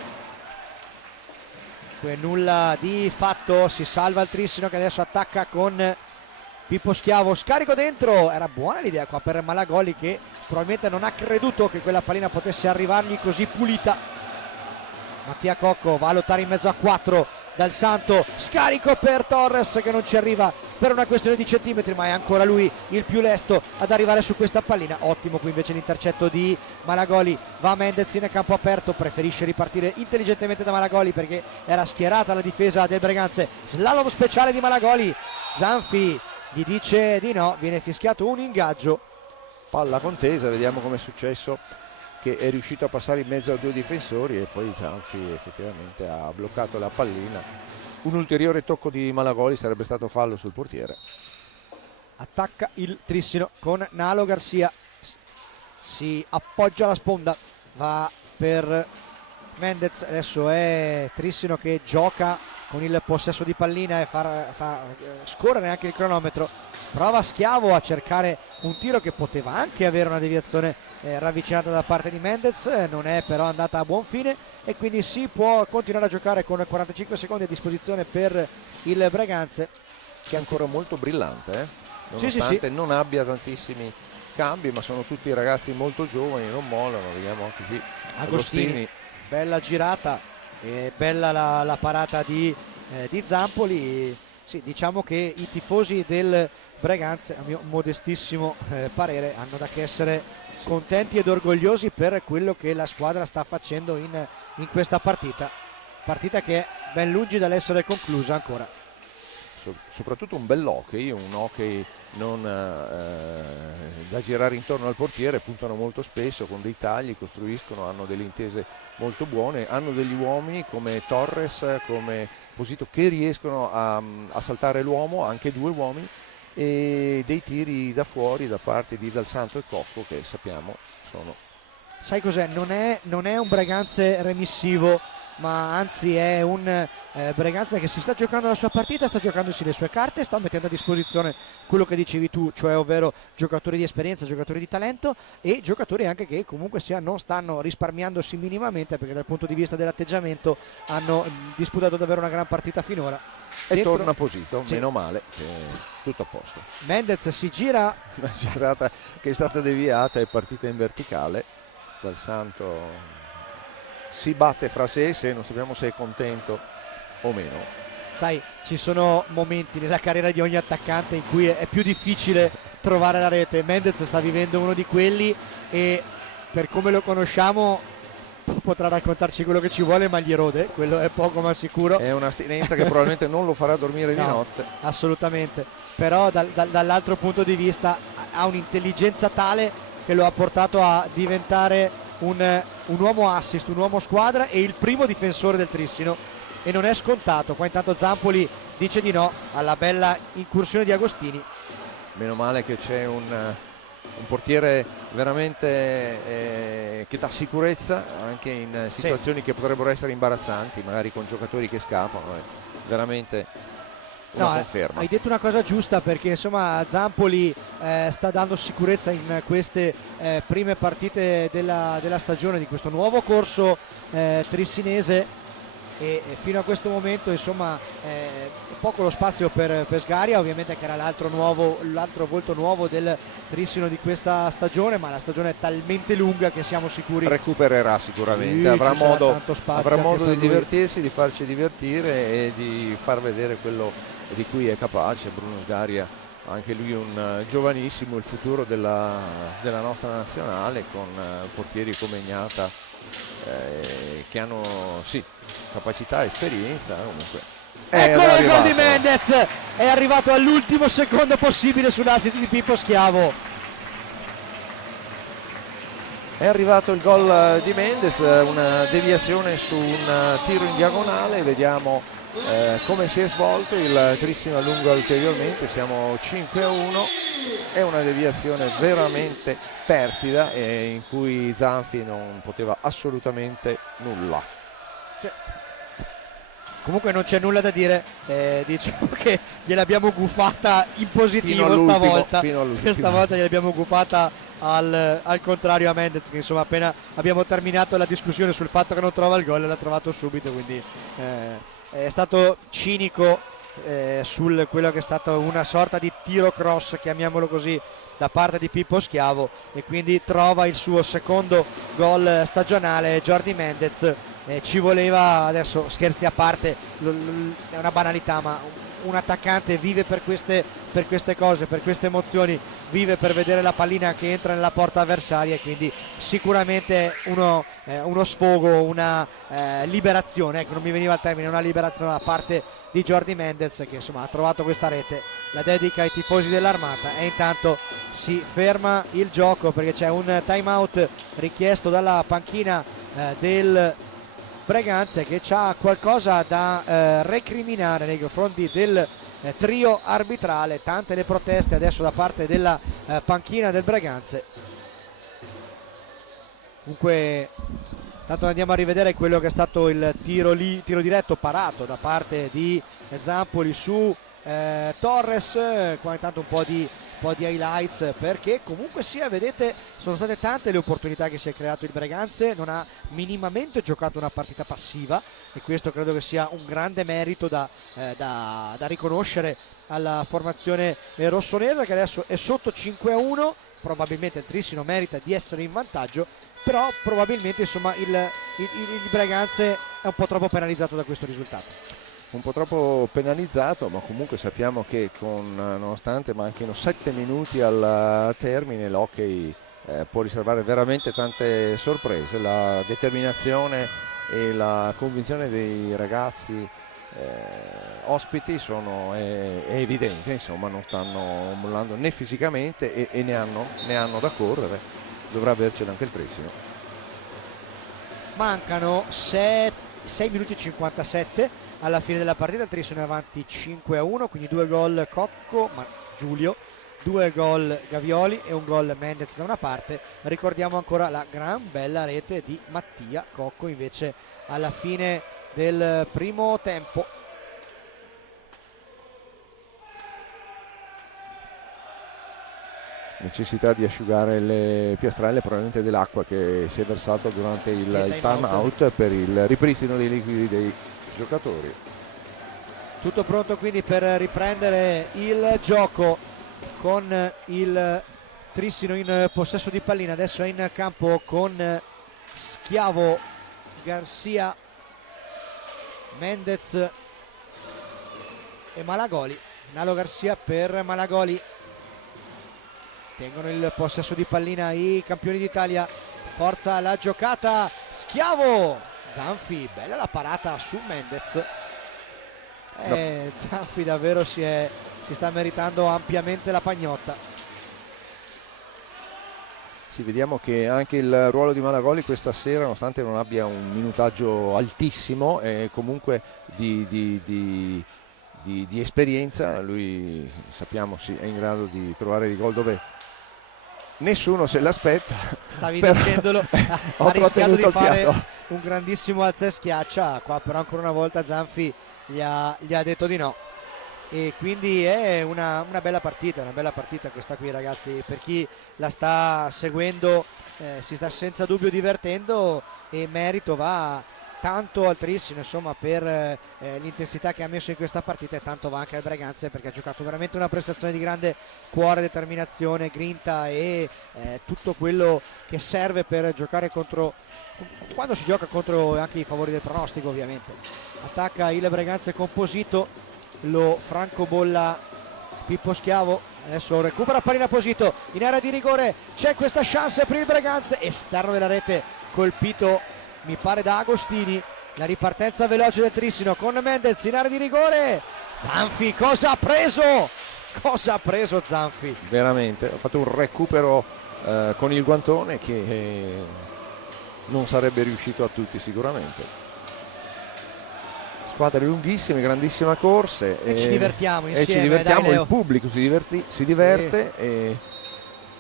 Nulla di fatto, si salva il Trissino, che adesso attacca con Pippo Schiavo, scarico dentro. Era buona l'idea qua per Malagoli, che probabilmente non ha creduto che quella pallina potesse arrivargli così pulita. Mattia Cocco va a lottare in mezzo a 4, Dal Santo, scarico per Torres che non ci arriva per una questione di centimetri, ma è ancora lui il più lesto ad arrivare su questa pallina. Ottimo qui invece l'intercetto di Malagoli, va Mendez in campo aperto, preferisce ripartire intelligentemente da Malagoli perché era schierata la difesa del Breganze. Slalom speciale di Malagoli, Zanfi gli dice di no, viene fischiato un ingaggio. Palla contesa, vediamo come è successo, che è riuscito a passare in mezzo a due difensori e poi Zanfi effettivamente ha bloccato la pallina. Un ulteriore tocco di Malagoli sarebbe stato fallo sul portiere. Attacca il Trissino con Nalo Garcia, si appoggia alla sponda, va per Mendez, adesso è Trissino che gioca con il possesso di pallina e fa scorrere anche il cronometro. Prova Schiavo a cercare un tiro che poteva anche avere una deviazione ravvicinata da parte di Mendez, non è però andata a buon fine e quindi si può continuare a giocare con 45 secondi a disposizione per il Breganze, che è ancora molto brillante, Sì. nonostante non abbia tantissimi cambi, ma sono tutti ragazzi molto giovani, non mollano. Vediamo anche qui Agostini, bella girata e bella la parata di Zampoli. Sì, diciamo che i tifosi del Breganze, a mio modestissimo parere, hanno da che essere contenti ed orgogliosi per quello che la squadra sta facendo in questa partita che è ben lungi dall'essere conclusa ancora. Soprattutto un bel hockey, un hockey non da girare intorno al portiere, puntano molto spesso con dei tagli, costruiscono, hanno delle intese molto buone, hanno degli uomini come Torres, come Posito che riescono a saltare l'uomo, anche due uomini, e dei tiri da fuori da parte di Dal Santo e Cocco che sappiamo sono... Sai cos'è? Non è un Breganze remissivo, ma anzi è un Breganze che si sta giocando la sua partita, sta giocandosi le sue carte, sta mettendo a disposizione quello che dicevi tu, cioè ovvero giocatori di esperienza, giocatori di talento e giocatori anche che comunque sia non stanno risparmiandosi minimamente, perché dal punto di vista dell'atteggiamento hanno disputato davvero una gran partita finora. E torna Posito, sì. Meno male, tutto a posto. Mendez si gira, Una girata che è stata deviata, è partita in verticale. Dal Santo si batte fra sé e sé, non sappiamo se è contento o meno. sai, ci sono momenti nella carriera di ogni attaccante in cui è più difficile trovare la rete. Mendez sta vivendo uno di quelli e per come lo conosciamo potrà raccontarci quello che ci vuole, ma gli rode, quello è poco ma sicuro. È un'astinenza che probabilmente non lo farà dormire di No, notte. assolutamente, però dall'altro punto di vista ha un'intelligenza tale che lo ha portato a diventare un uomo assist, un uomo squadra e il primo difensore del Trissino, e non è scontato. Qua intanto Zampoli dice di no alla bella incursione di Agostini. Meno male che c'è un portiere veramente che dà sicurezza anche in situazioni che potrebbero essere imbarazzanti, magari con giocatori che scappano. Veramente una conferma. Hai detto una cosa giusta, perché insomma Zampoli sta dando sicurezza in queste prime partite della stagione, di questo nuovo corso trissinese, e fino a questo momento insomma poco lo spazio per Sgaria, ovviamente, che era l'altro volto nuovo del Trissino di questa stagione, ma la stagione è talmente lunga che siamo sicuri recupererà sicuramente, avrà modo di divertirsi, di farci divertire e di far vedere quello di cui è capace. Bruno Sgaria, anche lui un giovanissimo, il futuro della nostra nazionale, con portieri come Ignata che hanno capacità e esperienza. Comunque eccolo il gol di Mendez, è arrivato all'ultimo secondo possibile sull'assist di Pippo Schiavo. È arrivato il gol di Mendez, una deviazione su un tiro in diagonale. Vediamo come si è svolto. Il Trissino allunga ulteriormente, siamo 5-1. È una deviazione veramente perfida in cui Zanfi non poteva assolutamente nulla. Comunque non c'è nulla da dire, diciamo che gliel'abbiamo gufata in positivo stavolta. Questa volta gliel'abbiamo gufata al contrario a Mendez, che insomma appena abbiamo terminato la discussione sul fatto che non trova il gol l'ha trovato subito, quindi è stato cinico sul quello che è stato una sorta di tiro cross, chiamiamolo così, da parte di Pippo Schiavo, e quindi trova il suo secondo gol stagionale Jordi Mendez. Ci voleva, adesso scherzi a parte, è una banalità, ma un attaccante vive per queste cose, per queste emozioni, vive per vedere la pallina che entra nella porta avversaria, e quindi sicuramente uno sfogo, una liberazione, ecco, non mi veniva il termine, una liberazione da parte di Jordi Mendez, che insomma ha trovato questa rete, la dedica ai tifosi dell'Armata, e intanto si ferma il gioco perché c'è un time out richiesto dalla panchina del Breganze, che ha qualcosa da recriminare nei confronti del trio arbitrale. Tante le proteste adesso da parte della panchina del Breganze. Comunque tanto andiamo a rivedere quello che è stato il tiro diretto parato da parte di Zampoli su Torres. Qua intanto un po' di highlights, perché comunque sia, vedete, sono state tante le opportunità che si è creato il Breganze, non ha minimamente giocato una partita passiva, e questo credo che sia un grande merito da riconoscere alla formazione rossonera, che adesso è sotto 5-1. Probabilmente il Trissino merita di essere in vantaggio, però probabilmente insomma il Breganze è un po' troppo penalizzato da questo risultato. Un po' troppo penalizzato, ma comunque sappiamo che nonostante manchino 7 minuti al termine, l'hockey può riservare veramente tante sorprese. La determinazione e la convinzione dei ragazzi ospiti è evidente, insomma, non stanno mollando né fisicamente e ne hanno da correre. Dovrà avercela anche il Trissino. Mancano 6 minuti e 57 alla fine della partita. Il Trissino è avanti 5-1, quindi 2 gol Giulio, 2 gol Gavioli e un gol Mendez da una parte. Ricordiamo ancora la gran bella rete di Mattia Cocco invece alla fine del primo tempo. Necessità di asciugare le piastrelle probabilmente dell'acqua che si è versata durante il time out per il ripristino dei liquidi dei giocatori. Tutto pronto quindi per riprendere il gioco, con il Trissino in possesso di pallina. Adesso è in campo con Schiavo, Garcia, Mendez e Malagoli. Nalo Garcia per Malagoli. Tengono il possesso di pallina i campioni d'Italia. Forza la giocata, Schiavo, Zanfi, bella la parata su Mendez. Zanfi davvero si sta meritando ampiamente la pagnotta. Sì, vediamo che anche il ruolo di Malagoli questa sera, nonostante non abbia un minutaggio altissimo, è comunque di esperienza. Lui, sappiamo, è in grado di trovare i gol dove nessuno se l'aspetta. Stavi dicendolo, ha rischiato di fare fiato. un grandissimo alza e schiaccia qua, però ancora una volta Zanfi gli ha detto di no, e quindi è una bella partita questa qui, ragazzi. Per chi la sta seguendo si sta senza dubbio divertendo, e merito va tanto al Trissino, insomma, per l'intensità che ha messo in questa partita, e tanto va anche al Breganze, perché ha giocato veramente una prestazione di grande cuore, determinazione, grinta e tutto quello che serve per giocare quando si gioca contro anche i favori del pronostico, ovviamente. Attacca il Breganze composito, lo francobolla Pippo Schiavo, adesso recupera pallina Posito in area di rigore, c'è questa chance per il Breganze, esterno della rete colpito mi pare da Agostini. La ripartenza veloce del Trissino con Mendez in area di rigore. Zanfi, cosa ha preso Zanfi? Veramente ha fatto un recupero con il guantone che non sarebbe riuscito a tutti sicuramente. Squadre lunghissime, grandissime corse e ci divertiamo insieme, ci divertiamo, dai, il pubblico si diverte, sì. E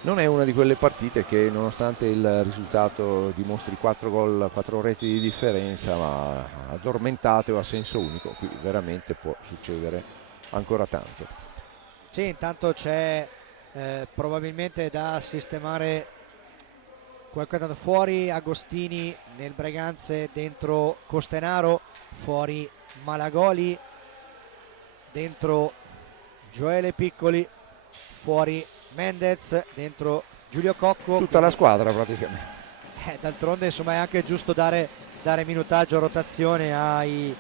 non è una di quelle partite che, nonostante il risultato dimostri 4 gol, 4 reti di differenza, ma addormentate o a senso unico. Qui veramente può succedere ancora tanto. Sì, intanto c'è probabilmente da sistemare qualcosa. Fuori Agostini nel Breganze, dentro Costenaro, fuori Malagoli, dentro Gioele Piccoli, fuori Mendez, dentro Giulio Cocco. Tutta la squadra praticamente. D'altronde insomma è anche giusto dare minutaggio, rotazione ai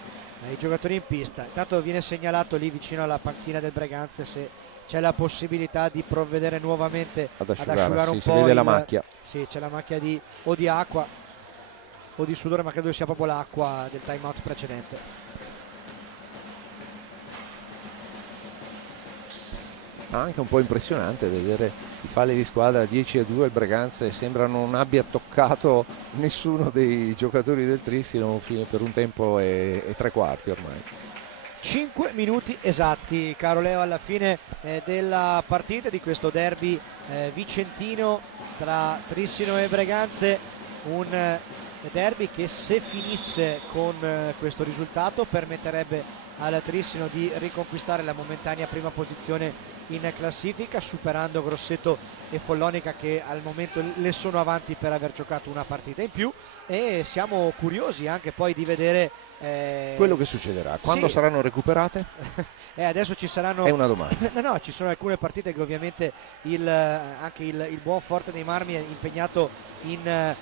i giocatori in pista. Intanto viene segnalato lì vicino alla panchina del Breganze se c'è la possibilità di provvedere nuovamente ad asciugare un sì, po'. Si vede la macchia. Sì, c'è la macchia o di acqua o di sudore, ma credo sia proprio l'acqua del time out precedente. Anche un po' impressionante vedere i falli di squadra 10-2. Il Breganze sembra non abbia toccato nessuno dei giocatori del Trissino per un tempo e 3/4 ormai. 5 minuti esatti, caro Leo, alla fine della partita di questo derby vicentino tra Trissino e Breganze, un derby che se finisse con questo risultato permetterebbe al Trissino di riconquistare la momentanea prima posizione in classifica, superando Grosseto e Follonica che al momento le sono avanti per aver giocato una partita in più, e siamo curiosi anche poi di vedere quello che succederà quando sì. saranno recuperate. Adesso ci saranno, è una domanda. no, ci sono alcune partite che ovviamente anche il buon Forte dei Marmi è impegnato in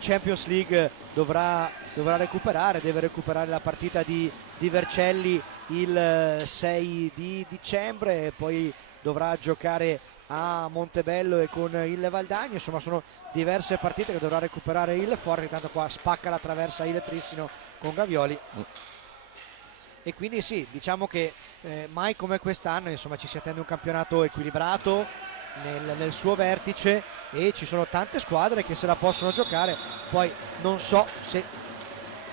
Champions League, dovrà recuperare, deve recuperare la partita di Vercelli il 6 di dicembre e poi dovrà giocare a Montebello e con il Valdagno. Insomma, sono diverse partite che dovrà recuperare il Forte. Intanto qua spacca la traversa il Trissino con Gavioli. E quindi sì, diciamo che mai come quest'anno, insomma, ci si attende un campionato equilibrato nel suo vertice, e ci sono tante squadre che se la possono giocare. Poi non so se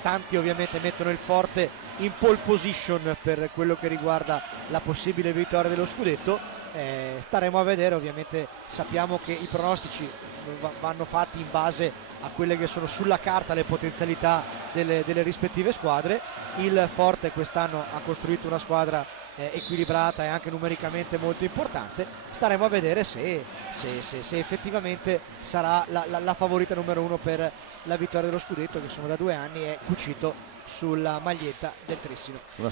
tanti ovviamente mettono il Forte in pole position per quello che riguarda la possibile vittoria dello scudetto. Staremo a vedere. Ovviamente sappiamo che i pronostici vanno fatti in base a quelle che sono sulla carta le potenzialità delle rispettive squadre. Il Forte quest'anno ha costruito una squadra equilibrata e anche numericamente molto importante. Staremo a vedere se effettivamente sarà la favorita numero uno per la vittoria dello scudetto, che insomma da 2 anni è cucito sulla maglietta del Trissino. Una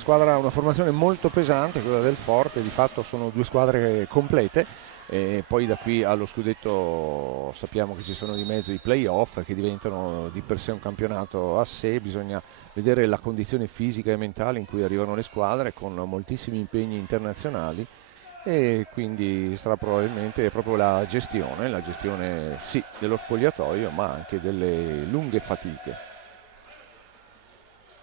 formazione molto pesante quella del Forte, di fatto sono 2 squadre complete, e poi da qui allo scudetto sappiamo che ci sono di mezzo i playoff che diventano di per sé un campionato a sé. Bisogna vedere la condizione fisica e mentale in cui arrivano le squadre, con moltissimi impegni internazionali, e quindi sarà probabilmente proprio la gestione sì dello spogliatoio, ma anche delle lunghe fatiche.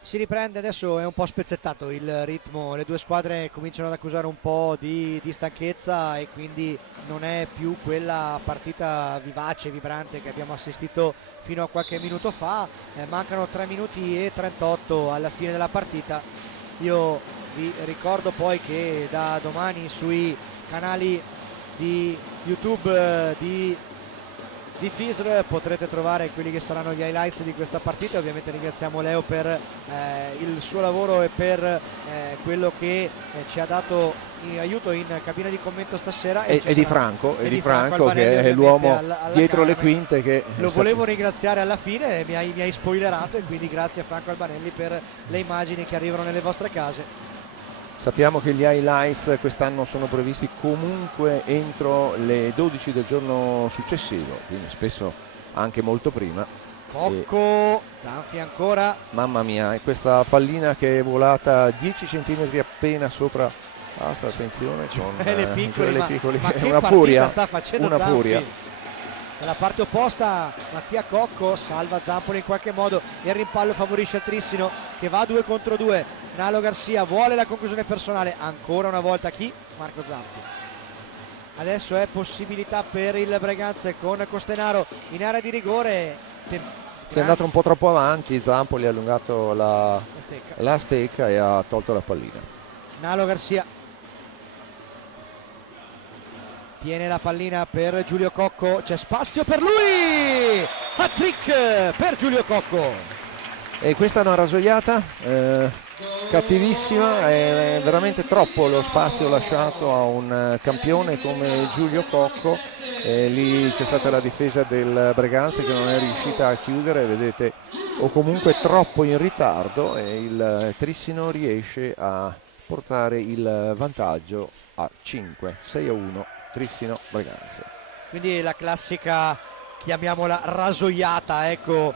Si riprende, adesso è un po' spezzettato il ritmo, le 2 squadre cominciano ad accusare un po' di stanchezza, e quindi non è più quella partita vivace, vibrante che abbiamo assistito fino a qualche minuto fa. Mancano 3 minuti e 38 alla fine della partita. Io vi ricordo poi che da domani sui canali di YouTube di FISR potrete trovare quelli che saranno gli highlights di questa partita. Ovviamente ringraziamo Leo per il suo lavoro e per quello che ci ha dato in aiuto in cabina di commento stasera, e di Franco che è l'uomo alla dietro le Carmen. quinte, che lo volevo ringraziare alla fine, mi hai spoilerato, e quindi grazie a Franco Albanelli per le immagini che arrivano nelle vostre case. Sappiamo che gli highlights quest'anno sono previsti comunque entro le 12 del giorno successivo, quindi spesso anche molto prima. Cocco, Zanfi ancora. Mamma mia, e questa pallina che è volata 10 cm appena sopra. Basta, attenzione con le piccole, ma è che una furia, sta facendo una Zanfi. furia. Dalla parte opposta Mattia Cocco salva Zampoli in qualche modo, il rimpallo favorisce il Trissino che va 2 contro 2. Nalo Garcia vuole la conclusione personale, ancora una volta chi? Marco Zampi. Adesso è possibilità per il Breganze con Costenaro in area di rigore. Si è andato un po' troppo avanti, Zampoli ha allungato la stecca e ha tolto la pallina. Nalo Garcia tiene la pallina per Giulio Cocco, c'è spazio per lui, hat-trick per Giulio Cocco. E questa è una rasoiata cattivissima, è veramente troppo lo spazio lasciato a un campione come Giulio Cocco. Lì c'è stata la difesa del Breganze che non è riuscita a chiudere, vedete, o comunque troppo in ritardo, e il Trissino riesce a portare il vantaggio a 5, 6-1 Trissino Breganze. Quindi la classica chiamiamola rasoiata, ecco,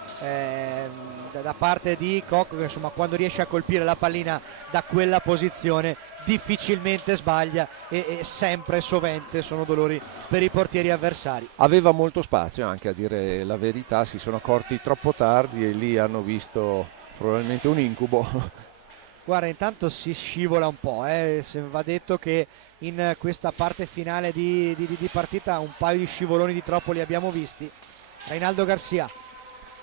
da parte di Cocco, che insomma quando riesce a colpire la pallina da quella posizione difficilmente sbaglia e sempre sovente sono dolori per i portieri avversari. Aveva molto spazio, anche a dire la verità, si sono accorti troppo tardi e lì hanno visto probabilmente un incubo. Guarda, intanto si scivola un po', se va detto che in questa parte finale di partita un paio di scivoloni di troppo li abbiamo visti. Reinaldo Garcia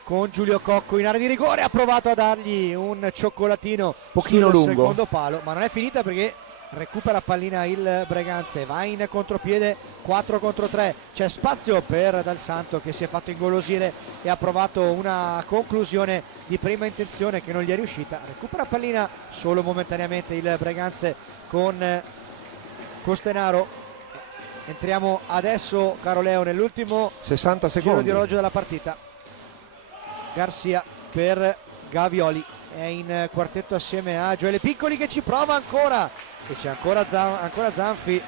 con Giulio Cocco in area di rigore, ha provato a dargli un cioccolatino pochino sul lungo, secondo palo, ma non è finita perché recupera pallina il Breganze, va in contropiede, 4 contro 3, c'è spazio per Dal Santo che si è fatto ingolosire e ha provato una conclusione di prima intenzione che non gli è riuscita, recupera pallina solo momentaneamente il Breganze con Costenaro. Entriamo adesso, caro Leo, nell'ultimo 60 giro secondi di orologio della partita. Garcia per Gavioli, è in quartetto assieme a Gioele Piccoli che ci prova ancora e c'è ancora Zanfi.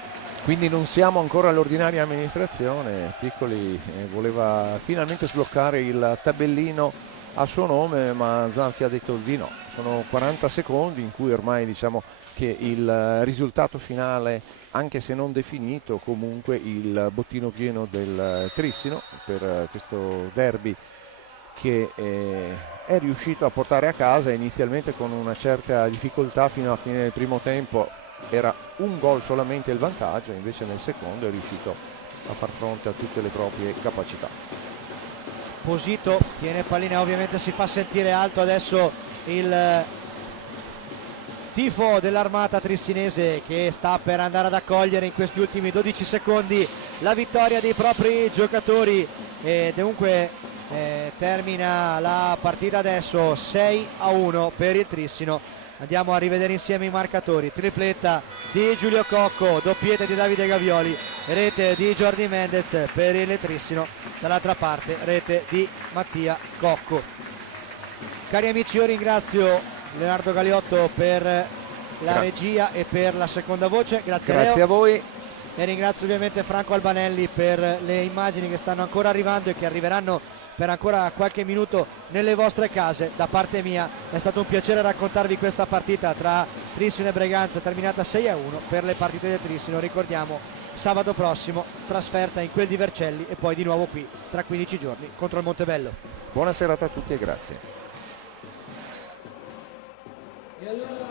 Quindi non siamo ancora all'ordinaria amministrazione. Piccoli voleva finalmente sbloccare il tabellino a suo nome, ma Zanfi ha detto di no. Sono 40 secondi in cui ormai diciamo che il risultato finale, anche se non definito, comunque il bottino pieno del Trissino per questo derby che è riuscito a portare a casa inizialmente con una certa difficoltà fino alla fine del primo tempo. Era un gol solamente il vantaggio, invece nel secondo è riuscito a far fronte a tutte le proprie capacità. Posito tiene pallina, ovviamente si fa sentire alto adesso il tifo dell'Armata trissinese che sta per andare ad accogliere in questi ultimi 12 secondi la vittoria dei propri giocatori e dunque termina la partita adesso 6-1 per il Trissino. Andiamo a rivedere insieme i marcatori: tripletta di Giulio Cocco, doppietta di Davide Gavioli, rete di Jordi Mendez per il Trissino, dall'altra parte rete di Mattia Cocco. Cari amici, io ringrazio Leonardo Galiotto per la regia e per la seconda voce, grazie Leo. A voi. E ringrazio ovviamente Franco Albanelli per le immagini che stanno ancora arrivando e che arriveranno per ancora qualche minuto nelle vostre case. Da parte mia è stato un piacere raccontarvi questa partita tra Trissino e Breganze terminata 6-1 per le partite del Trissino. Ricordiamo, sabato prossimo trasferta in quel di Vercelli e poi di nuovo qui tra 15 giorni contro il Montebello. Buona serata a tutti e grazie. E allora